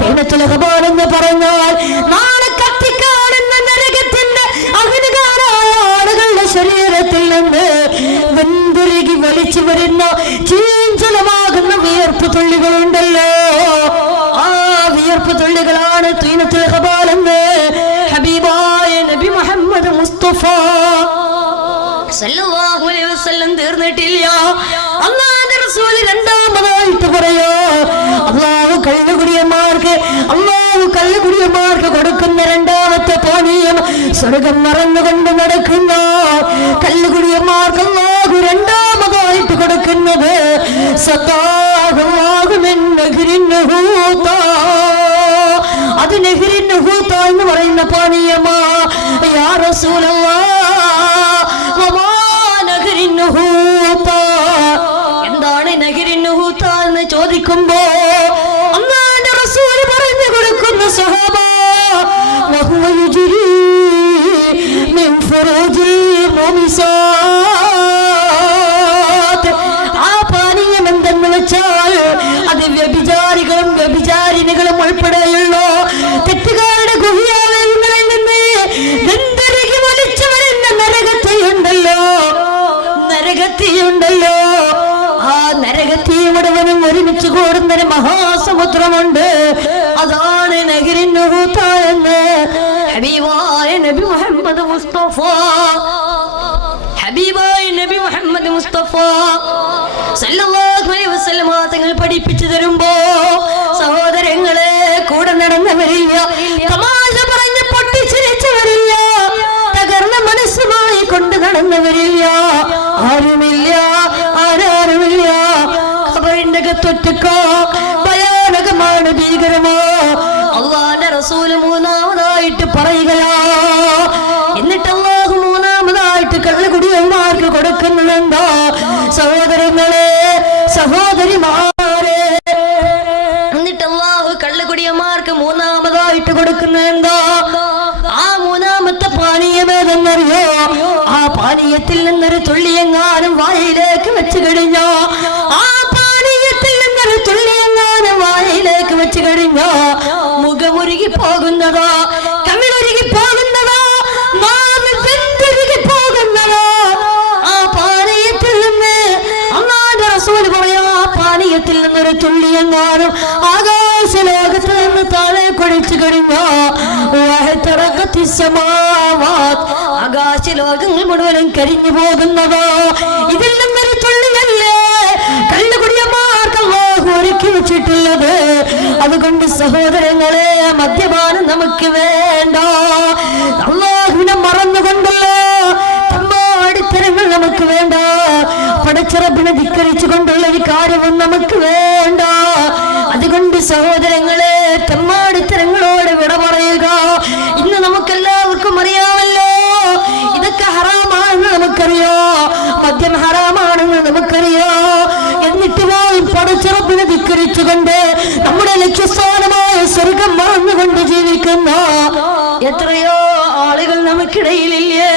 തീനത്തുൽ ഹബാൽ എന്ന് പറഞ്ഞാൽ നാളെ കത്തിക്കാണെന്ന നരകത്തിന്റെ അഗ്നികാരായ ആളുകളുടെ ശരീരത്തിൽ നിന്ന് വെന്തുരുകി വലിച്ചു വരുന്ന ചീഞ്ചലമാകുന്ന വിയർപ്പ് തുള്ളികളുണ്ടല്ലോ, ആ വിയർപ്പ് തുള്ളികളാണ് തീനത്തുൽ ഹബാൽ എന്ന് ഹബീബായ നബി മുഹമ്മദ് മുസ്തഫ സല്ലല്ലാഹു അലൈഹി വസല്ലം തീർന്നിട്ടില്ല. അല്ലാഹുവിന്റെ റസൂൽ രണ്ടാമതായിട്ട് പറയോ, അല്ലാഹു കള്ളുകുടിയന്മാർക്ക് കൊടുക്കുന്ന രണ്ടാമത്തെ പാനീയം സ്വർഗം മറന്നുകൊണ്ട് നടക്കുന്ന കള്ളുകുടിയന്മാർക്ക് അല്ലാഹു രണ്ടാമതായിട്ട് കൊടുക്കുന്നത് അത് നെഹ്റിൻ ഹൂത്ത എന്ന് പറയുന്ന പാനീയമാ. യാ റസൂലല്ലാഹ് എന്താണ് നഹ്റിൻ ഹൂത്ത എന്ന് ചോദിക്കുമ്പോ അല്ലാഹുവിന്റെ റസൂൽ പറഞ്ഞു കൊടുക്കുന്ന, സഹാബ വഹുവ യുജ്രി മിൻ ഫുറൂജിൽ മുമിസാത്ത്, ആ പാനീയം എന്തെന്ന് വെച്ചാൽ അത് വ്യഭിചാരികളും വ്യഭിചാരിണികളും ഉൾപ്പെടെയുള്ള തെറ്റുകാരുടെ ഗുഹ്യാലയങ്ങളിൽ നിന്ന് വെന്തുരുകി വലിച്ചു വരുന്ന നരകത്തിയുണ്ടല്ലോ, ആ നരകത്തീ മുഴുവനും ഒരുമിച്ച് കൂടുന്നൊരു മഹാസമുദ്രമുണ്ട്, അതാണ് നഹ്റിൻ ഹൂത്ത എന്ന് ഹബീബായ നബി മുഹമ്മദ് മുസ്തഫ സല്ലല്ലാഹു അലൈഹി വസല്ലം തങ്ങൾ പഠിപ്പിച്ചു തരുമ്പോ സഹോദരങ്ങളെ കൂടെ നടന്നവരില്ല, തമാശ പറഞ്ഞ് പൊട്ടിച്ചിരിച്ചവരില്ല, തകർന്ന മനസ്സുമായി കൊണ്ട് നടന്നവരില്ല, ആരുമില്ല, ആരാരുമില്ല. ഖബറിന്റെ അകത്തൊറ്റക്ക ഭയാനകമാണ്, ഭീകരമോ. അല്ലാഹുവിന്റെ റസൂൽ മൂന്നാമതായിട്ട് പറയുകയാ, എന്നിട്ട് അല്ലാഹു മൂന്നാമതായിട്ട് കള്ളുകുടിയന്മാർക്ക് കൊടുക്കുന്നത് എന്താ? സഹോദരങ്ങളെ, സഹോദരിമാരെ, എന്നിട്ട് അല്ലാഹു കള്ളുകുടിയന്മാർക്ക് മൂന്നാമതായിട്ട് കൊടുക്കുന്നത് എന്താ? ആ മൂന്നാമത്തെ പാനീയമേതെന്നറിയോ? ആ പാനീയത്തിൽ നിന്നൊരു തുള്ളിയെങ്ങാനും വായിലേക്ക് വെച്ച് കഴിഞ്ഞോ, ആ പാനീയത്തിൽ നിന്നൊരു തുള്ളിയെങ്ങാനും വായിലേക്ക് വെച്ച് കഴിഞ്ഞോ മുഖമുരുകി പോകുന്നതോ, കമിഴൊരുകി പോകുന്നതോ, നാവിൽ വെന്തുരുകി പോകുന്നതോ, ആ പാനീയത്തിൽ നിന്ന് അല്ലാഹുവിന്റെ റസൂൽ പറയാ, ആ പാനീയത്തിൽ നിന്നൊരു തുള്ളിയെങ്ങാനും ആകാശ ലോകത്ത് നിന്ന് താഴെ കൊഴിച്ചു കഴിഞ്ഞോ ആകാശ ലോകങ്ങൾ മുഴുവനും കരിഞ്ഞു പോകുന്നതോ, ഇതിൽ നിന്നൊരു തുള്ളിയല്ലേ കള്ളുകുടിയന്മാർക്ക് അല്ലാഹു ഒരുക്കി വെച്ചിട്ടുള്ളത്. അതുകൊണ്ട് സഹോദരങ്ങളെ, മദ്യപാനം നമുക്ക് വേണ്ട. അല്ലാഹുവിനെ മറന്നുകൊണ്ടല്ലോ തമ്മാടിത്തരങ്ങൾ നമുക്ക് വേണ്ട. പടച്ചിറപ്പിനെ ധിക്കരിച്ചു കൊണ്ടുള്ള ഒരു കാര്യവും നമുക്ക് വേണ്ട. അതുകൊണ്ട് സഹോദരങ്ങളെ, തെമ്മാടിത്തരങ്ങളോട് വിട പറയുക. ഇന്ന് നമുക്കെല്ലാവർക്കും അറിയാമല്ലോ, ഇതൊക്കെ ഹറാമാണെന്ന് നമുക്കറിയോ, മദ്യം ഹറാമാണെന്ന് നമുക്കറിയോ. എന്നിട്ട് പോലും പടച്ചിറപ്പിനെ ധിക്കരിച്ചുകൊണ്ട് നമ്മുടെ ലക്ഷ്യസ്ഥാനമായ സ്വർഗം മറന്നുകൊണ്ട് ജീവിക്കുന്ന എത്രയോ ആളുകൾ നമുക്കിടയിലില്ലേ.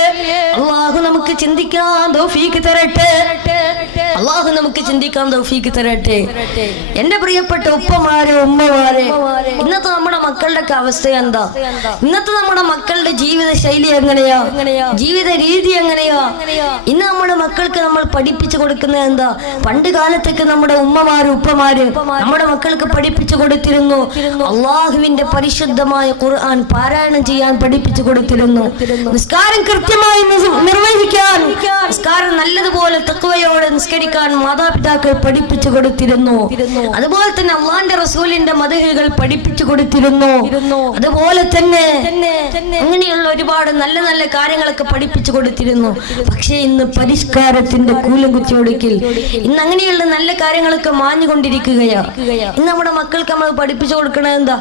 അല്ലാഹു നമുക്ക് ചിന്തിക്കാൻ തൗഫീഖ് തരട്ടെ. അല്ലാഹു നമുക്ക് ചിന്തിക്കാൻ തൗഫീഖ് തരട്ടെ. എന്റെ പ്രിയപ്പെട്ട ഉപ്പമാരെ, ഉമ്മമാരെ, ഇന്നത്തെ നമ്മുടെ മക്കളുടെ അവസ്ഥ എന്താ? ഇന്നത്തെ നമ്മുടെ മക്കളുടെ ജീവിത ശൈലി എങ്ങനെയാ? ജീവിത രീതി എങ്ങനെയാ? ഇന്ന് നമ്മുടെ മക്കൾക്ക് നമ്മൾ പഠിപ്പിച്ചു കൊടുക്കുന്നത് എന്താ? പണ്ട് കാലത്തൊക്കെ നമ്മുടെ ഉമ്മമാരും ഉപ്പമാരും നമ്മുടെ മക്കൾക്ക് പഠിപ്പിച്ചു കൊടുത്തിരുന്നു. അള്ളാഹുവിന്റെ പരിശുദ്ധമായ ഖുർആൻ പാരായണം ചെയ്യാൻ പഠിപ്പിച്ചു കൊടുത്തിരുന്നു. നിസ്കാരം കൃത്യമായി നിർവഹിക്കാൻ നിസ്കാരം നല്ലതുപോലെ തഖ്വയോടെ നിസ്കരിക്കാൻ മാതാപിതാക്കൾ പഠിപ്പിച്ചു കൊടുത്തിരുന്നു. അതുപോലെ തന്നെ അള്ളാന്റെ റസൂലിന്റെ മദ്ഹുകൾ പഠിപ്പിച്ചു കൊടുത്തിരുന്നു. അതുപോലെ തന്നെ അങ്ങനെയുള്ള ഒരുപാട് നല്ല നല്ല കാര്യങ്ങളൊക്കെ പഠിപ്പിച്ചു കൊടുത്തിരുന്നു. പക്ഷേ ഇന്ന് പരിഷ്കാരത്തിന്റെ കൂലം കുത്തിയൊടുക്കിൽ ഇന്ന് അങ്ങനെയുള്ള നല്ല കാര്യങ്ങളൊക്കെ മാഞ്ഞുകൊണ്ടിരിക്കുകയാ. ഇന്ന് നമ്മുടെ മക്കൾക്ക് നമ്മൾ പഠിപ്പിച്ചു കൊടുക്കണത് എന്താ?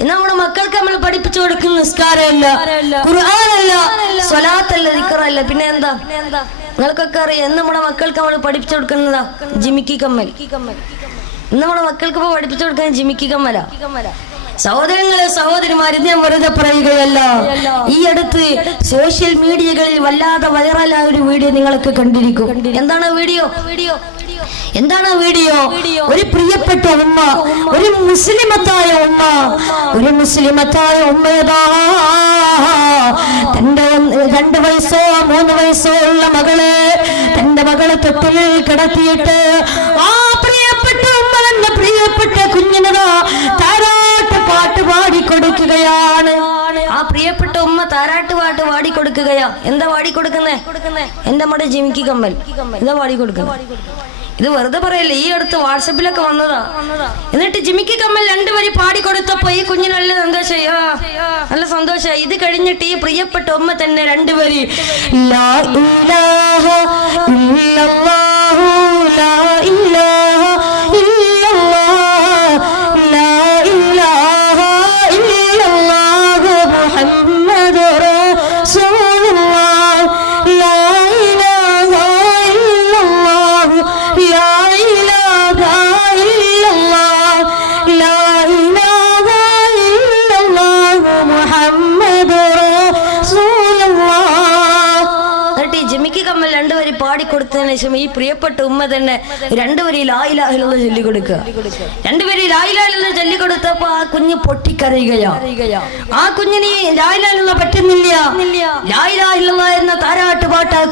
ഇന്ന് നമ്മുടെ മക്കൾക്ക് നമ്മൾ പഠിപ്പിച്ചു കൊടുക്കുന്ന നിസ്കാരമല്ല, ഖുർആനല്ല, സ്വലാത്തല്ല, ദിക്റല്ല, പിന്നെ എന്താ? നിങ്ങൾക്കൊക്കെ അറിയാം. ഇന്ന് നമ്മുടെ മക്കൾക്ക് നമ്മൾ പഠിപ്പിച്ചു കൊടുക്കുന്നതാ ജിമിക്കി കമ്മൽ. ഇന്ന് നമ്മുടെ മക്കൾക്ക് ഇപ്പൊ പഠിപ്പിച്ചു കൊടുക്കാൻ ജിമിക്കി കമ്മല. സഹോദരങ്ങളെ, സഹോദരിമാരെ, ഞാൻ വെറുതെ പറയുകയല്ല. ഈ അടുത്ത് സോഷ്യൽ മീഡിയകളിൽ വല്ലാതെ വൈറലായ ഒരു വീഡിയോ നിങ്ങളൊക്കെ കണ്ടിരിക്കും. എന്താണ് വീഡിയോ? ഒരു പ്രിയപ്പെട്ട ഉമ്മ, ഒരു മുസ്ലിമത്തായ ഉമ്മയതാ തന്റെ 2 വയസ്സോ 3 വയസ്സോ ഉള്ള തന്റെ മകളെ തൊട്ടിൽ കിടത്തിയിട്ട് ആ പ്രിയപ്പെട്ട ഉമ്മ തന്നെ പ്രിയപ്പെട്ട കുഞ്ഞിനതാ താരാട്ട് പാട്ട് പാടിക്കൊടുക്കുകയാണ്. ആ പ്രിയപ്പെട്ട ഉമ്മ താരാട്ട് പാട്ട് പാടിക്കൊടുക്കുകയാ. എന്താ പാടിക്കൊടുക്കുന്നേ? എന്റെ നമ്മുടെ ജിമിക്കി കമ്മൽ എന്താ പാടിക്കൊടുക്കുന്നത്? ഇത് വെറുതെ പറയല്ലേ, ഈ അടുത്ത് വാട്സപ്പിലൊക്കെ വന്നതാ. എന്നിട്ട് ജിമിക്കി കമ്മൽ 2 വരി പാടിക്കൊടുത്തപ്പോ ഈ കുഞ്ഞിന് നല്ല സന്തോഷമായി. ഇത് കഴിഞ്ഞിട്ട് ഈ പ്രിയപ്പെട്ട ഉമ്മ തന്നെ 2 വരി ലാ ഇലാഹ ഇല്ലല്ലാഹു ലാ ഇലാഹ ഇല്ലല്ലാഹ് ലാ ഇലാഹ ഇല്ലല്ലാഹു മുഹമ്മദുർ റസൂലുള്ളാഹ് ലാ ഇലാഹ ഇല്ലല്ലാഹു ലാ ഇലാഹ ഇല്ലല്ലാഹ് ലാ ഇലാഹ ഇല്ലല്ലാഹു മുഹമ്മദുർ റസൂലുള്ളാഹ്. എന്നിട്ട് ഈ ജിമിക്കി കമ്മൽ 2 വരി പാടിക്കൊടുത്തതിന് ശേഷം ഈ പ്രിയപ്പെട്ട ഉമ്മ തന്നെ 2 വരി ലാ ഇലാഹ ഇല്ലല്ലാഹ് ചൊല്ലിക്കൊടുക്കുക. 2 വരി ലാ ഇലാഹ ഇല്ലല്ലാഹ് ചൊല്ലിക്കൊടുത്തപ്പോ ആ കുഞ്ഞ് പൊട്ടിക്കരയുകയാ. ആ കുഞ്ഞിന് ലാ ഇലാഹ ഇല്ലല്ലാഹ് പറ്റുന്നില്ല. ലാ ഇലാഹ ഇല്ലല്ലാഹ് എന്ന താരാട്ട് പാട്ട് ആ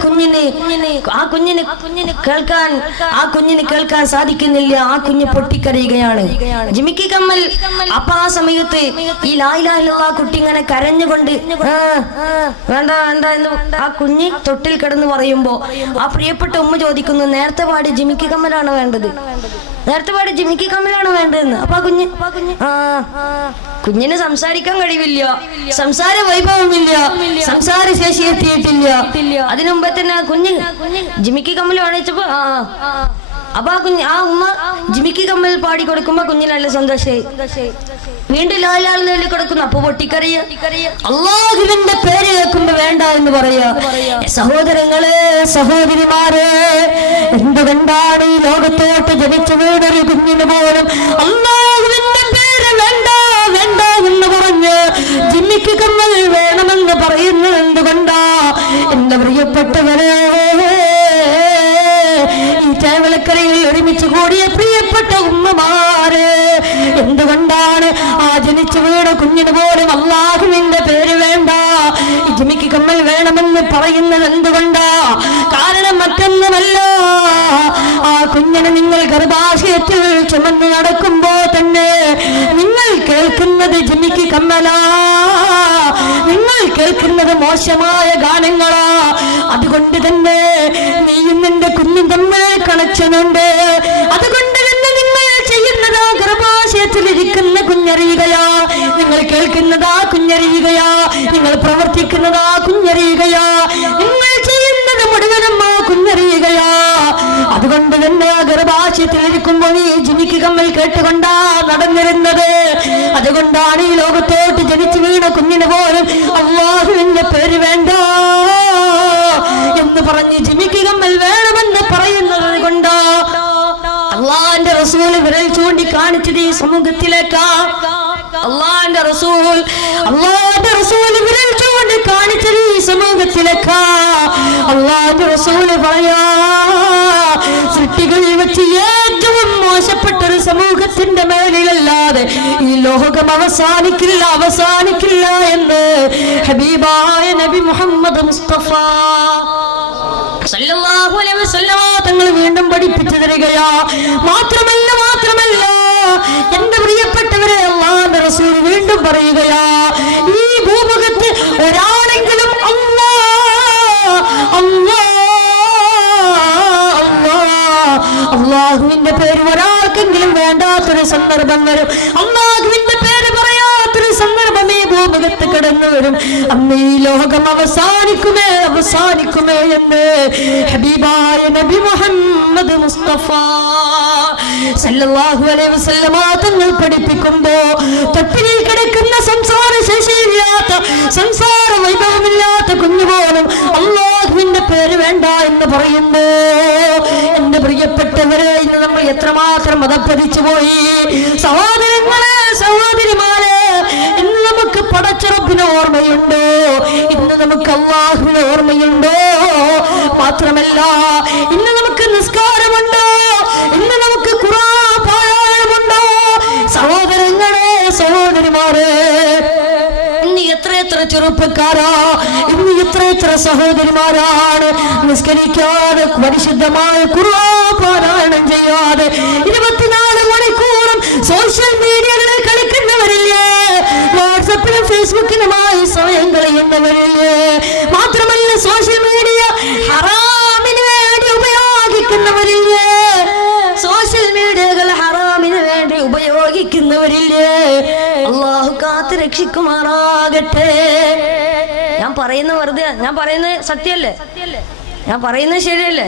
കുഞ്ഞിന് കേൾക്കാൻ സാധിക്കുന്നില്ല. ആ കുഞ്ഞ് പൊട്ടിക്കരയുകയാണ്. ജിമിക്കി കമ്മൽ അപ്പൊ ആ സമയത്ത് ഈ ലാ ഇലാഹ ഇല്ലല്ലാഹ് കുട്ടി ഇങ്ങനെ കരഞ്ഞുകൊണ്ട് വേണ്ട എന്ന് ആ കുഞ്ഞ് തൊട്ടിൽ കിടന്ന് പറയുമ്പോ ആ പ്രിയപ്പെട്ട ഉമ്മ ചോദിക്കുന്നു, നേരത്തെ പാടി ജിമിക്കി കമ്മലാണ് വേണ്ടത്, വേണ്ടതെന്ന്. അപ്പൊ കുഞ്ഞിന് സംസാരിക്കാൻ കഴിവില്ല, സംസാര വൈഭവമില്ല, സംസാര ശേഷി എത്തിയിട്ടില്ല. അതിനുമുമ്പ് തന്നെ കുഞ്ഞ് ജിമിക്കി കമ്മൽ കാണിച്ചപ്പോ അപ്പൊ ആ ഉമ്മ ജിമിക്കി കമ്മൽ പാടി കൊടുക്കുമ്പോ കുഞ്ഞിന് നല്ല സന്തോഷമായി. വീണ്ടും ലാലാൽ നേടി കൊടുക്കുന്നു. അപ്പൊ പൊട്ടിക്കറിയ അള്ളാഹുവിന്റെ പേര് കേൾക്കുമ്പോ വേണ്ട എന്ന് പറയാ. സഹോദരങ്ങളെ, സഹോദരിമാരെ, എന്തുകൊണ്ടാണ് ഈ ലോകത്തോട്ട് ജനിച്ചു വീടൊരു കുഞ്ഞിന് പോലും അള്ളാഹുവിന്റെ പേര് വേണ്ട എന്ന് പറഞ്ഞ് ജിമ്മിക്ക് കമ്മൽ വേണമെന്ന് പറയുന്നത് എന്തുകൊണ്ടാ? എന്റെ പ്രിയപ്പെട്ടവരെ, ഈ ചേവലക്കരയിൽ ഒരുമിച്ച് കൂടിയ പ്രിയപ്പെട്ട ഉമ്മമാര്, എന്തുകൊണ്ടാണ് ആ ജനിച്ചു വീണ കുഞ്ഞിന് പോലും അള്ളാഹുവിന്റെ പേര് വേണ്ട, ജിമിക്ക് കമ്മൽ വേണമെന്ന് പറയുന്നത് എന്തുകൊണ്ടാ? കാരണം മറ്റൊന്നുമല്ല, ആ കുഞ്ഞിനെ നിങ്ങൾ ഗർഭാശയത്തിൽ ചുമന്ന് നടക്കുമ്പോ തന്നെ നിങ്ങൾ കേൾക്കുന്നത് ജിമിക്ക് കമ്മലാ, നിങ്ങൾ കേൾക്കുന്നത് മോശമായ ഗാനങ്ങളാ. അതുകൊണ്ട് തന്നെ നീയും നിന്റെ കുഞ്ഞും തമ്മിൽ കണക്ഷനുണ്ട്. അതുകൊണ്ട് തന്നെ നിങ്ങൾ ചെയ്യുന്നതാ ഗർഭാശയത്തിലിരിക്കുന്ന കുഞ്ഞറിയുകയാ, നിങ്ങൾ കേൾക്കുന്നതാ കുഞ്ഞറിയുകയാ, നിങ്ങൾ പ്രവർത്തിക്കുന്നതാ കുഞ്ഞറിയുകയാ, നിങ്ങൾ ചെയ്യുന്നത് മുഴുവനും ആ കുഞ്ഞറിയുകയാ. അതുകൊണ്ട് തന്നെ ഗർഭാശയത്തിലിരിക്കുമ്പോ നീ ജിമിക്ക് കമ്മൽ കേട്ടുകൊണ്ടാ നടന്നിരുന്നത്. അതുകൊണ്ടാണ് ഈ ലോകത്തോട്ട് ജനിച്ചു വീണ കുഞ്ഞിന് പോലും അല്ലാഹുവിന്റെ പേര് വേണ്ട എന്ന് പറഞ്ഞ് ജിമിക്ക് കമ്മൽ വേണമെന്ന് പറയുന്നത് കൊണ്ടാ അള്ളാന്റെ റസൂൽ വിരൽ ചൂണ്ടി കാണിച്ചത് ഈ സമൂഹത്തിലേക്കാ. അള്ളാന്റെ റസൂൽ വിരൽ ചൂണ്ടി കാണിച്ചത് ഈ സമൂഹത്തിലേക്കാ. അള്ളാന്റെ റസൂൽ പറയാ, സൃഷ്ടികളിൽ വെച്ച് ഏറ്റവും മോശപ്പെട്ടൊരു സമൂഹത്തിന്റെ മേലിലല്ലാതെ ഈ ലോകം അവസാനിക്കില്ല എന്ന് ഹബീബായ നബി മുഹമ്മദ് മുസ്തഫ സല്ലല്ലാഹു അലൈഹി വസല്ലം തങ്ങൾ വീണ്ടും പഠിപ്പിച്ചു തരികയാ. മാത്രമല്ല എന്റെ പ്രിയപ്പെട്ടവരെ, അല്ലാഹുവിന്റെ റസൂൽ വീണ്ടും പറയുകയാ, ഈ ഭൂമുഖത്ത് ഒരാളെങ്കിലും അല്ലാഹ് പറയാത്തൊരു സന്ദർഭം വരും, അല്ലാഹുവിന്റെ പേര് പറയാത്തൊരു സന്ദർഭമേ ഭൂമുഖത്ത് കടന്നു വരും. അന്ന് ഈ ലോകം അവസാനിക്കുമേ എന്ന് ഹബീബായ നബി മുഹമ്മദ് മുസ്തഫ സല്ലല്ലാഹു അലൈഹി വസല്ലമ തങ്ങൾ പഠിപ്പിക്കുമ്പോ തട്ടിൽ കിടക്കുന്ന സംസാര ശേഷിയില്ലാത്ത സംസാര വൈഭവമില്ലാത്ത കുഞ്ഞുപോലും അല്ലാഹുവിന്റെ പേര് വേണ്ട എന്ന് പറയുമ്പോ എന്റെ പ്രിയപ്പെട്ടവരെ, ഇന്ന് നമ്മൾ എത്രമാത്രം മതപ്പതിച്ചു പോയി. സഹോദരങ്ങളെ, സഹോദരിമാരെ, ഇന്ന് നമുക്ക് പടച്ചറപ്പിന് ഓർമ്മയുണ്ടോ? ഇന്ന് നമുക്ക് അല്ലാഹുവിന് ഓർമ്മയുണ്ടോ? മാത്രമല്ല, ഇന്ന് നമുക്ക് നിസ്കാരമുണ്ടോ? ഇന്ന് നമുക്ക് ഖുർആൻ പാരായണമുണ്ടോ? സഹോദരങ്ങളെ, സഹോദരിമാരെ, ഇന്ന് എത്ര ചെറുപ്പക്കാരാ, ഇന്ന് എത്ര സഹോദരിമാരാണ് നിസ്കരിക്കാതെ പരിശുദ്ധമായ ഖുർആൻ പാരായണം ചെയ്യാതെ 24 മണിക്കൂറും സോഷ്യൽ മീഡിയകളിൽ കളിക്കുന്നവരില്ലേ? വാട്സപ്പിലും ഫേസ്ബുക്കിലുമായി സമയം കളയുന്നവരില്ലേ? മാത്രമല്ല, സോഷ്യൽ മീഡിയ ഹറാമിന് വേണ്ടി ഉപയോഗിക്കുന്നവരില്ലേ? സോഷ്യൽ മീഡിയകൾ ഹറാമിന് വേണ്ടി ഉപയോഗിക്കുന്നവരില്ലേ? അല്ലാഹു കാത്ത് രക്ഷിക്കുമാറാകട്ടെ. ഞാൻ പറയുന്നത് സത്യമല്ലേ? ഞാൻ പറയുന്നത് ശരിയല്ലേ?